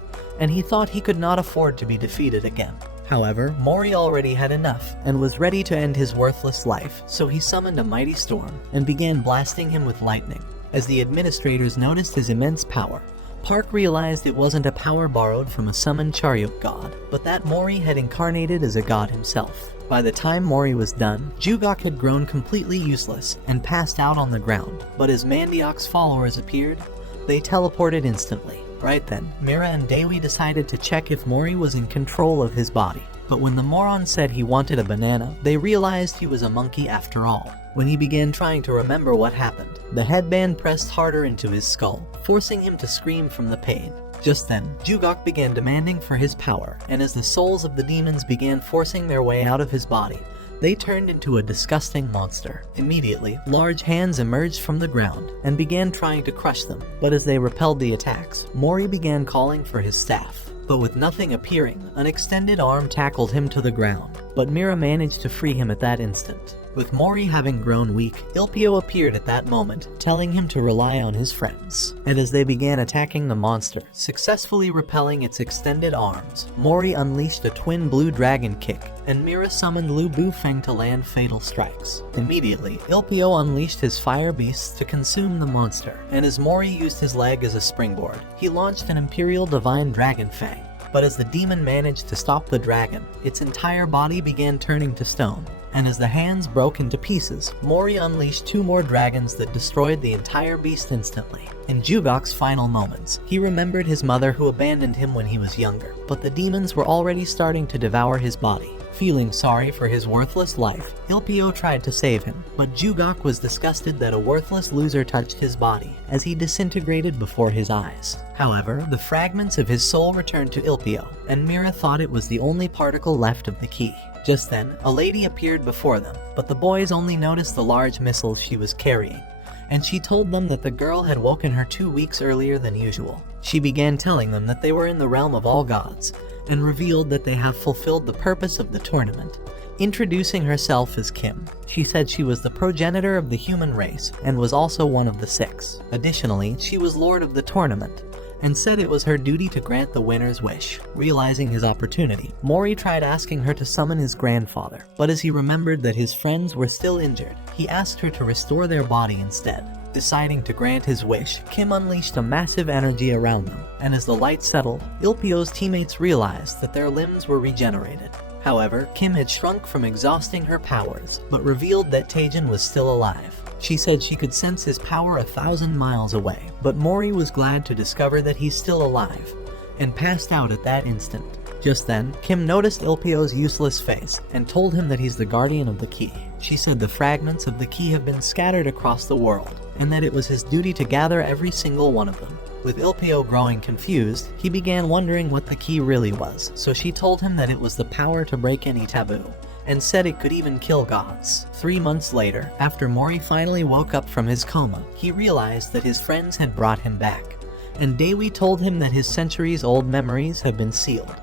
and he thought he could not afford to be defeated again. However, Mori already had enough, and was ready to end his worthless life, so he summoned a mighty storm, and began blasting him with lightning. As the administrators noticed his immense power, Park realized it wasn't a power borrowed from a summoned chariot god, but that Mori had incarnated as a god himself. By the time Mori was done, Jugok had grown completely useless, and passed out on the ground, but as Mandiok's followers appeared, they teleported instantly. Right then, Mira and Dewi decided to check if Mori was in control of his body. But when the moron said he wanted a banana, they realized he was a monkey after all. When he began trying to remember what happened, the headband pressed harder into his skull, forcing him to scream from the pain. Just then, Jugok began demanding for his power, and as the souls of the demons began forcing their way out of his body, they turned into a disgusting monster. Immediately, large hands emerged from the ground and began trying to crush them, but as they repelled the attacks, Mori began calling for his staff. But with nothing appearing, an extended arm tackled him to the ground, but Mira managed to free him at that instant. With Mori having grown weak, Ilpio appeared at that moment, telling him to rely on his friends. And as they began attacking the monster, successfully repelling its extended arms, Mori unleashed a twin blue dragon kick, and Mira summoned Lu Bufeng to land fatal strikes. Immediately, Ilpio unleashed his fire beasts to consume the monster, and as Mori used his leg as a springboard, he launched an Imperial Divine Dragon Fang. But as the demon managed to stop the dragon, its entire body began turning to stone. And as the hands broke into pieces, Mori unleashed 2 more dragons that destroyed the entire beast instantly. In Jugok's final moments, he remembered his mother who abandoned him when he was younger, but the demons were already starting to devour his body. Feeling sorry for his worthless life, Ilpio tried to save him, but Jugok was disgusted that a worthless loser touched his body, as he disintegrated before his eyes. However, the fragments of his soul returned to Ilpio, and Mira thought it was the only particle left of the key. Just then, a lady appeared before them, but the boys only noticed the large missiles she was carrying, and she told them that the girl had woken her 2 weeks earlier than usual. She began telling them that they were in the realm of all gods, and revealed that they have fulfilled the purpose of the tournament. Introducing herself as Kim, she said she was the progenitor of the human race, and was also one of the 6. Additionally, she was lord of the tournament, and said it was her duty to grant the winner's wish. Realizing his opportunity, Mori tried asking her to summon his grandfather, but as he remembered that his friends were still injured, he asked her to restore their body instead. Deciding to grant his wish, Kim unleashed a massive energy around them, and as the light settled, Ilpio's teammates realized that their limbs were regenerated. However, Kim had shrunk from exhausting her powers, but revealed that Taejin was still alive. She said she could sense his power 1,000 miles away, but Mori was glad to discover that he's still alive, and passed out at that instant. Just then, Kim noticed Ilpio's useless face, and told him that he's the guardian of the key. She said the fragments of the key have been scattered across the world, and that it was his duty to gather every single one of them. With Ilpio growing confused, he began wondering what the key really was, so she told him that it was the power to break any taboo, and said it could even kill gods. 3 months later, after Mori finally woke up from his coma, he realized that his friends had brought him back, and Daewee told him that his centuries-old memories have been sealed,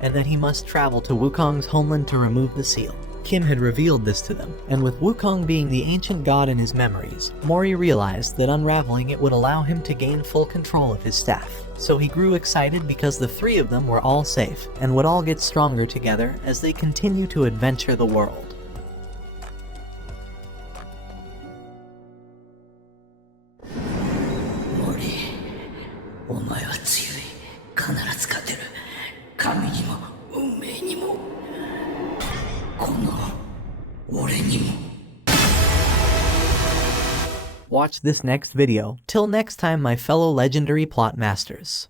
and that he must travel to Wukong's homeland to remove the seal. Kim had revealed this to them, and with Wukong being the ancient god in his memories, Mori realized that unraveling it would allow him to gain full control of his staff. So he grew excited because the three of them were all safe, and would all get stronger together as they continue to adventure the world. Mori, お前は強い。必ず勝てる。神にも運命にも。この俺にも。 Watch this next video. Till next time, my fellow legendary plot masters.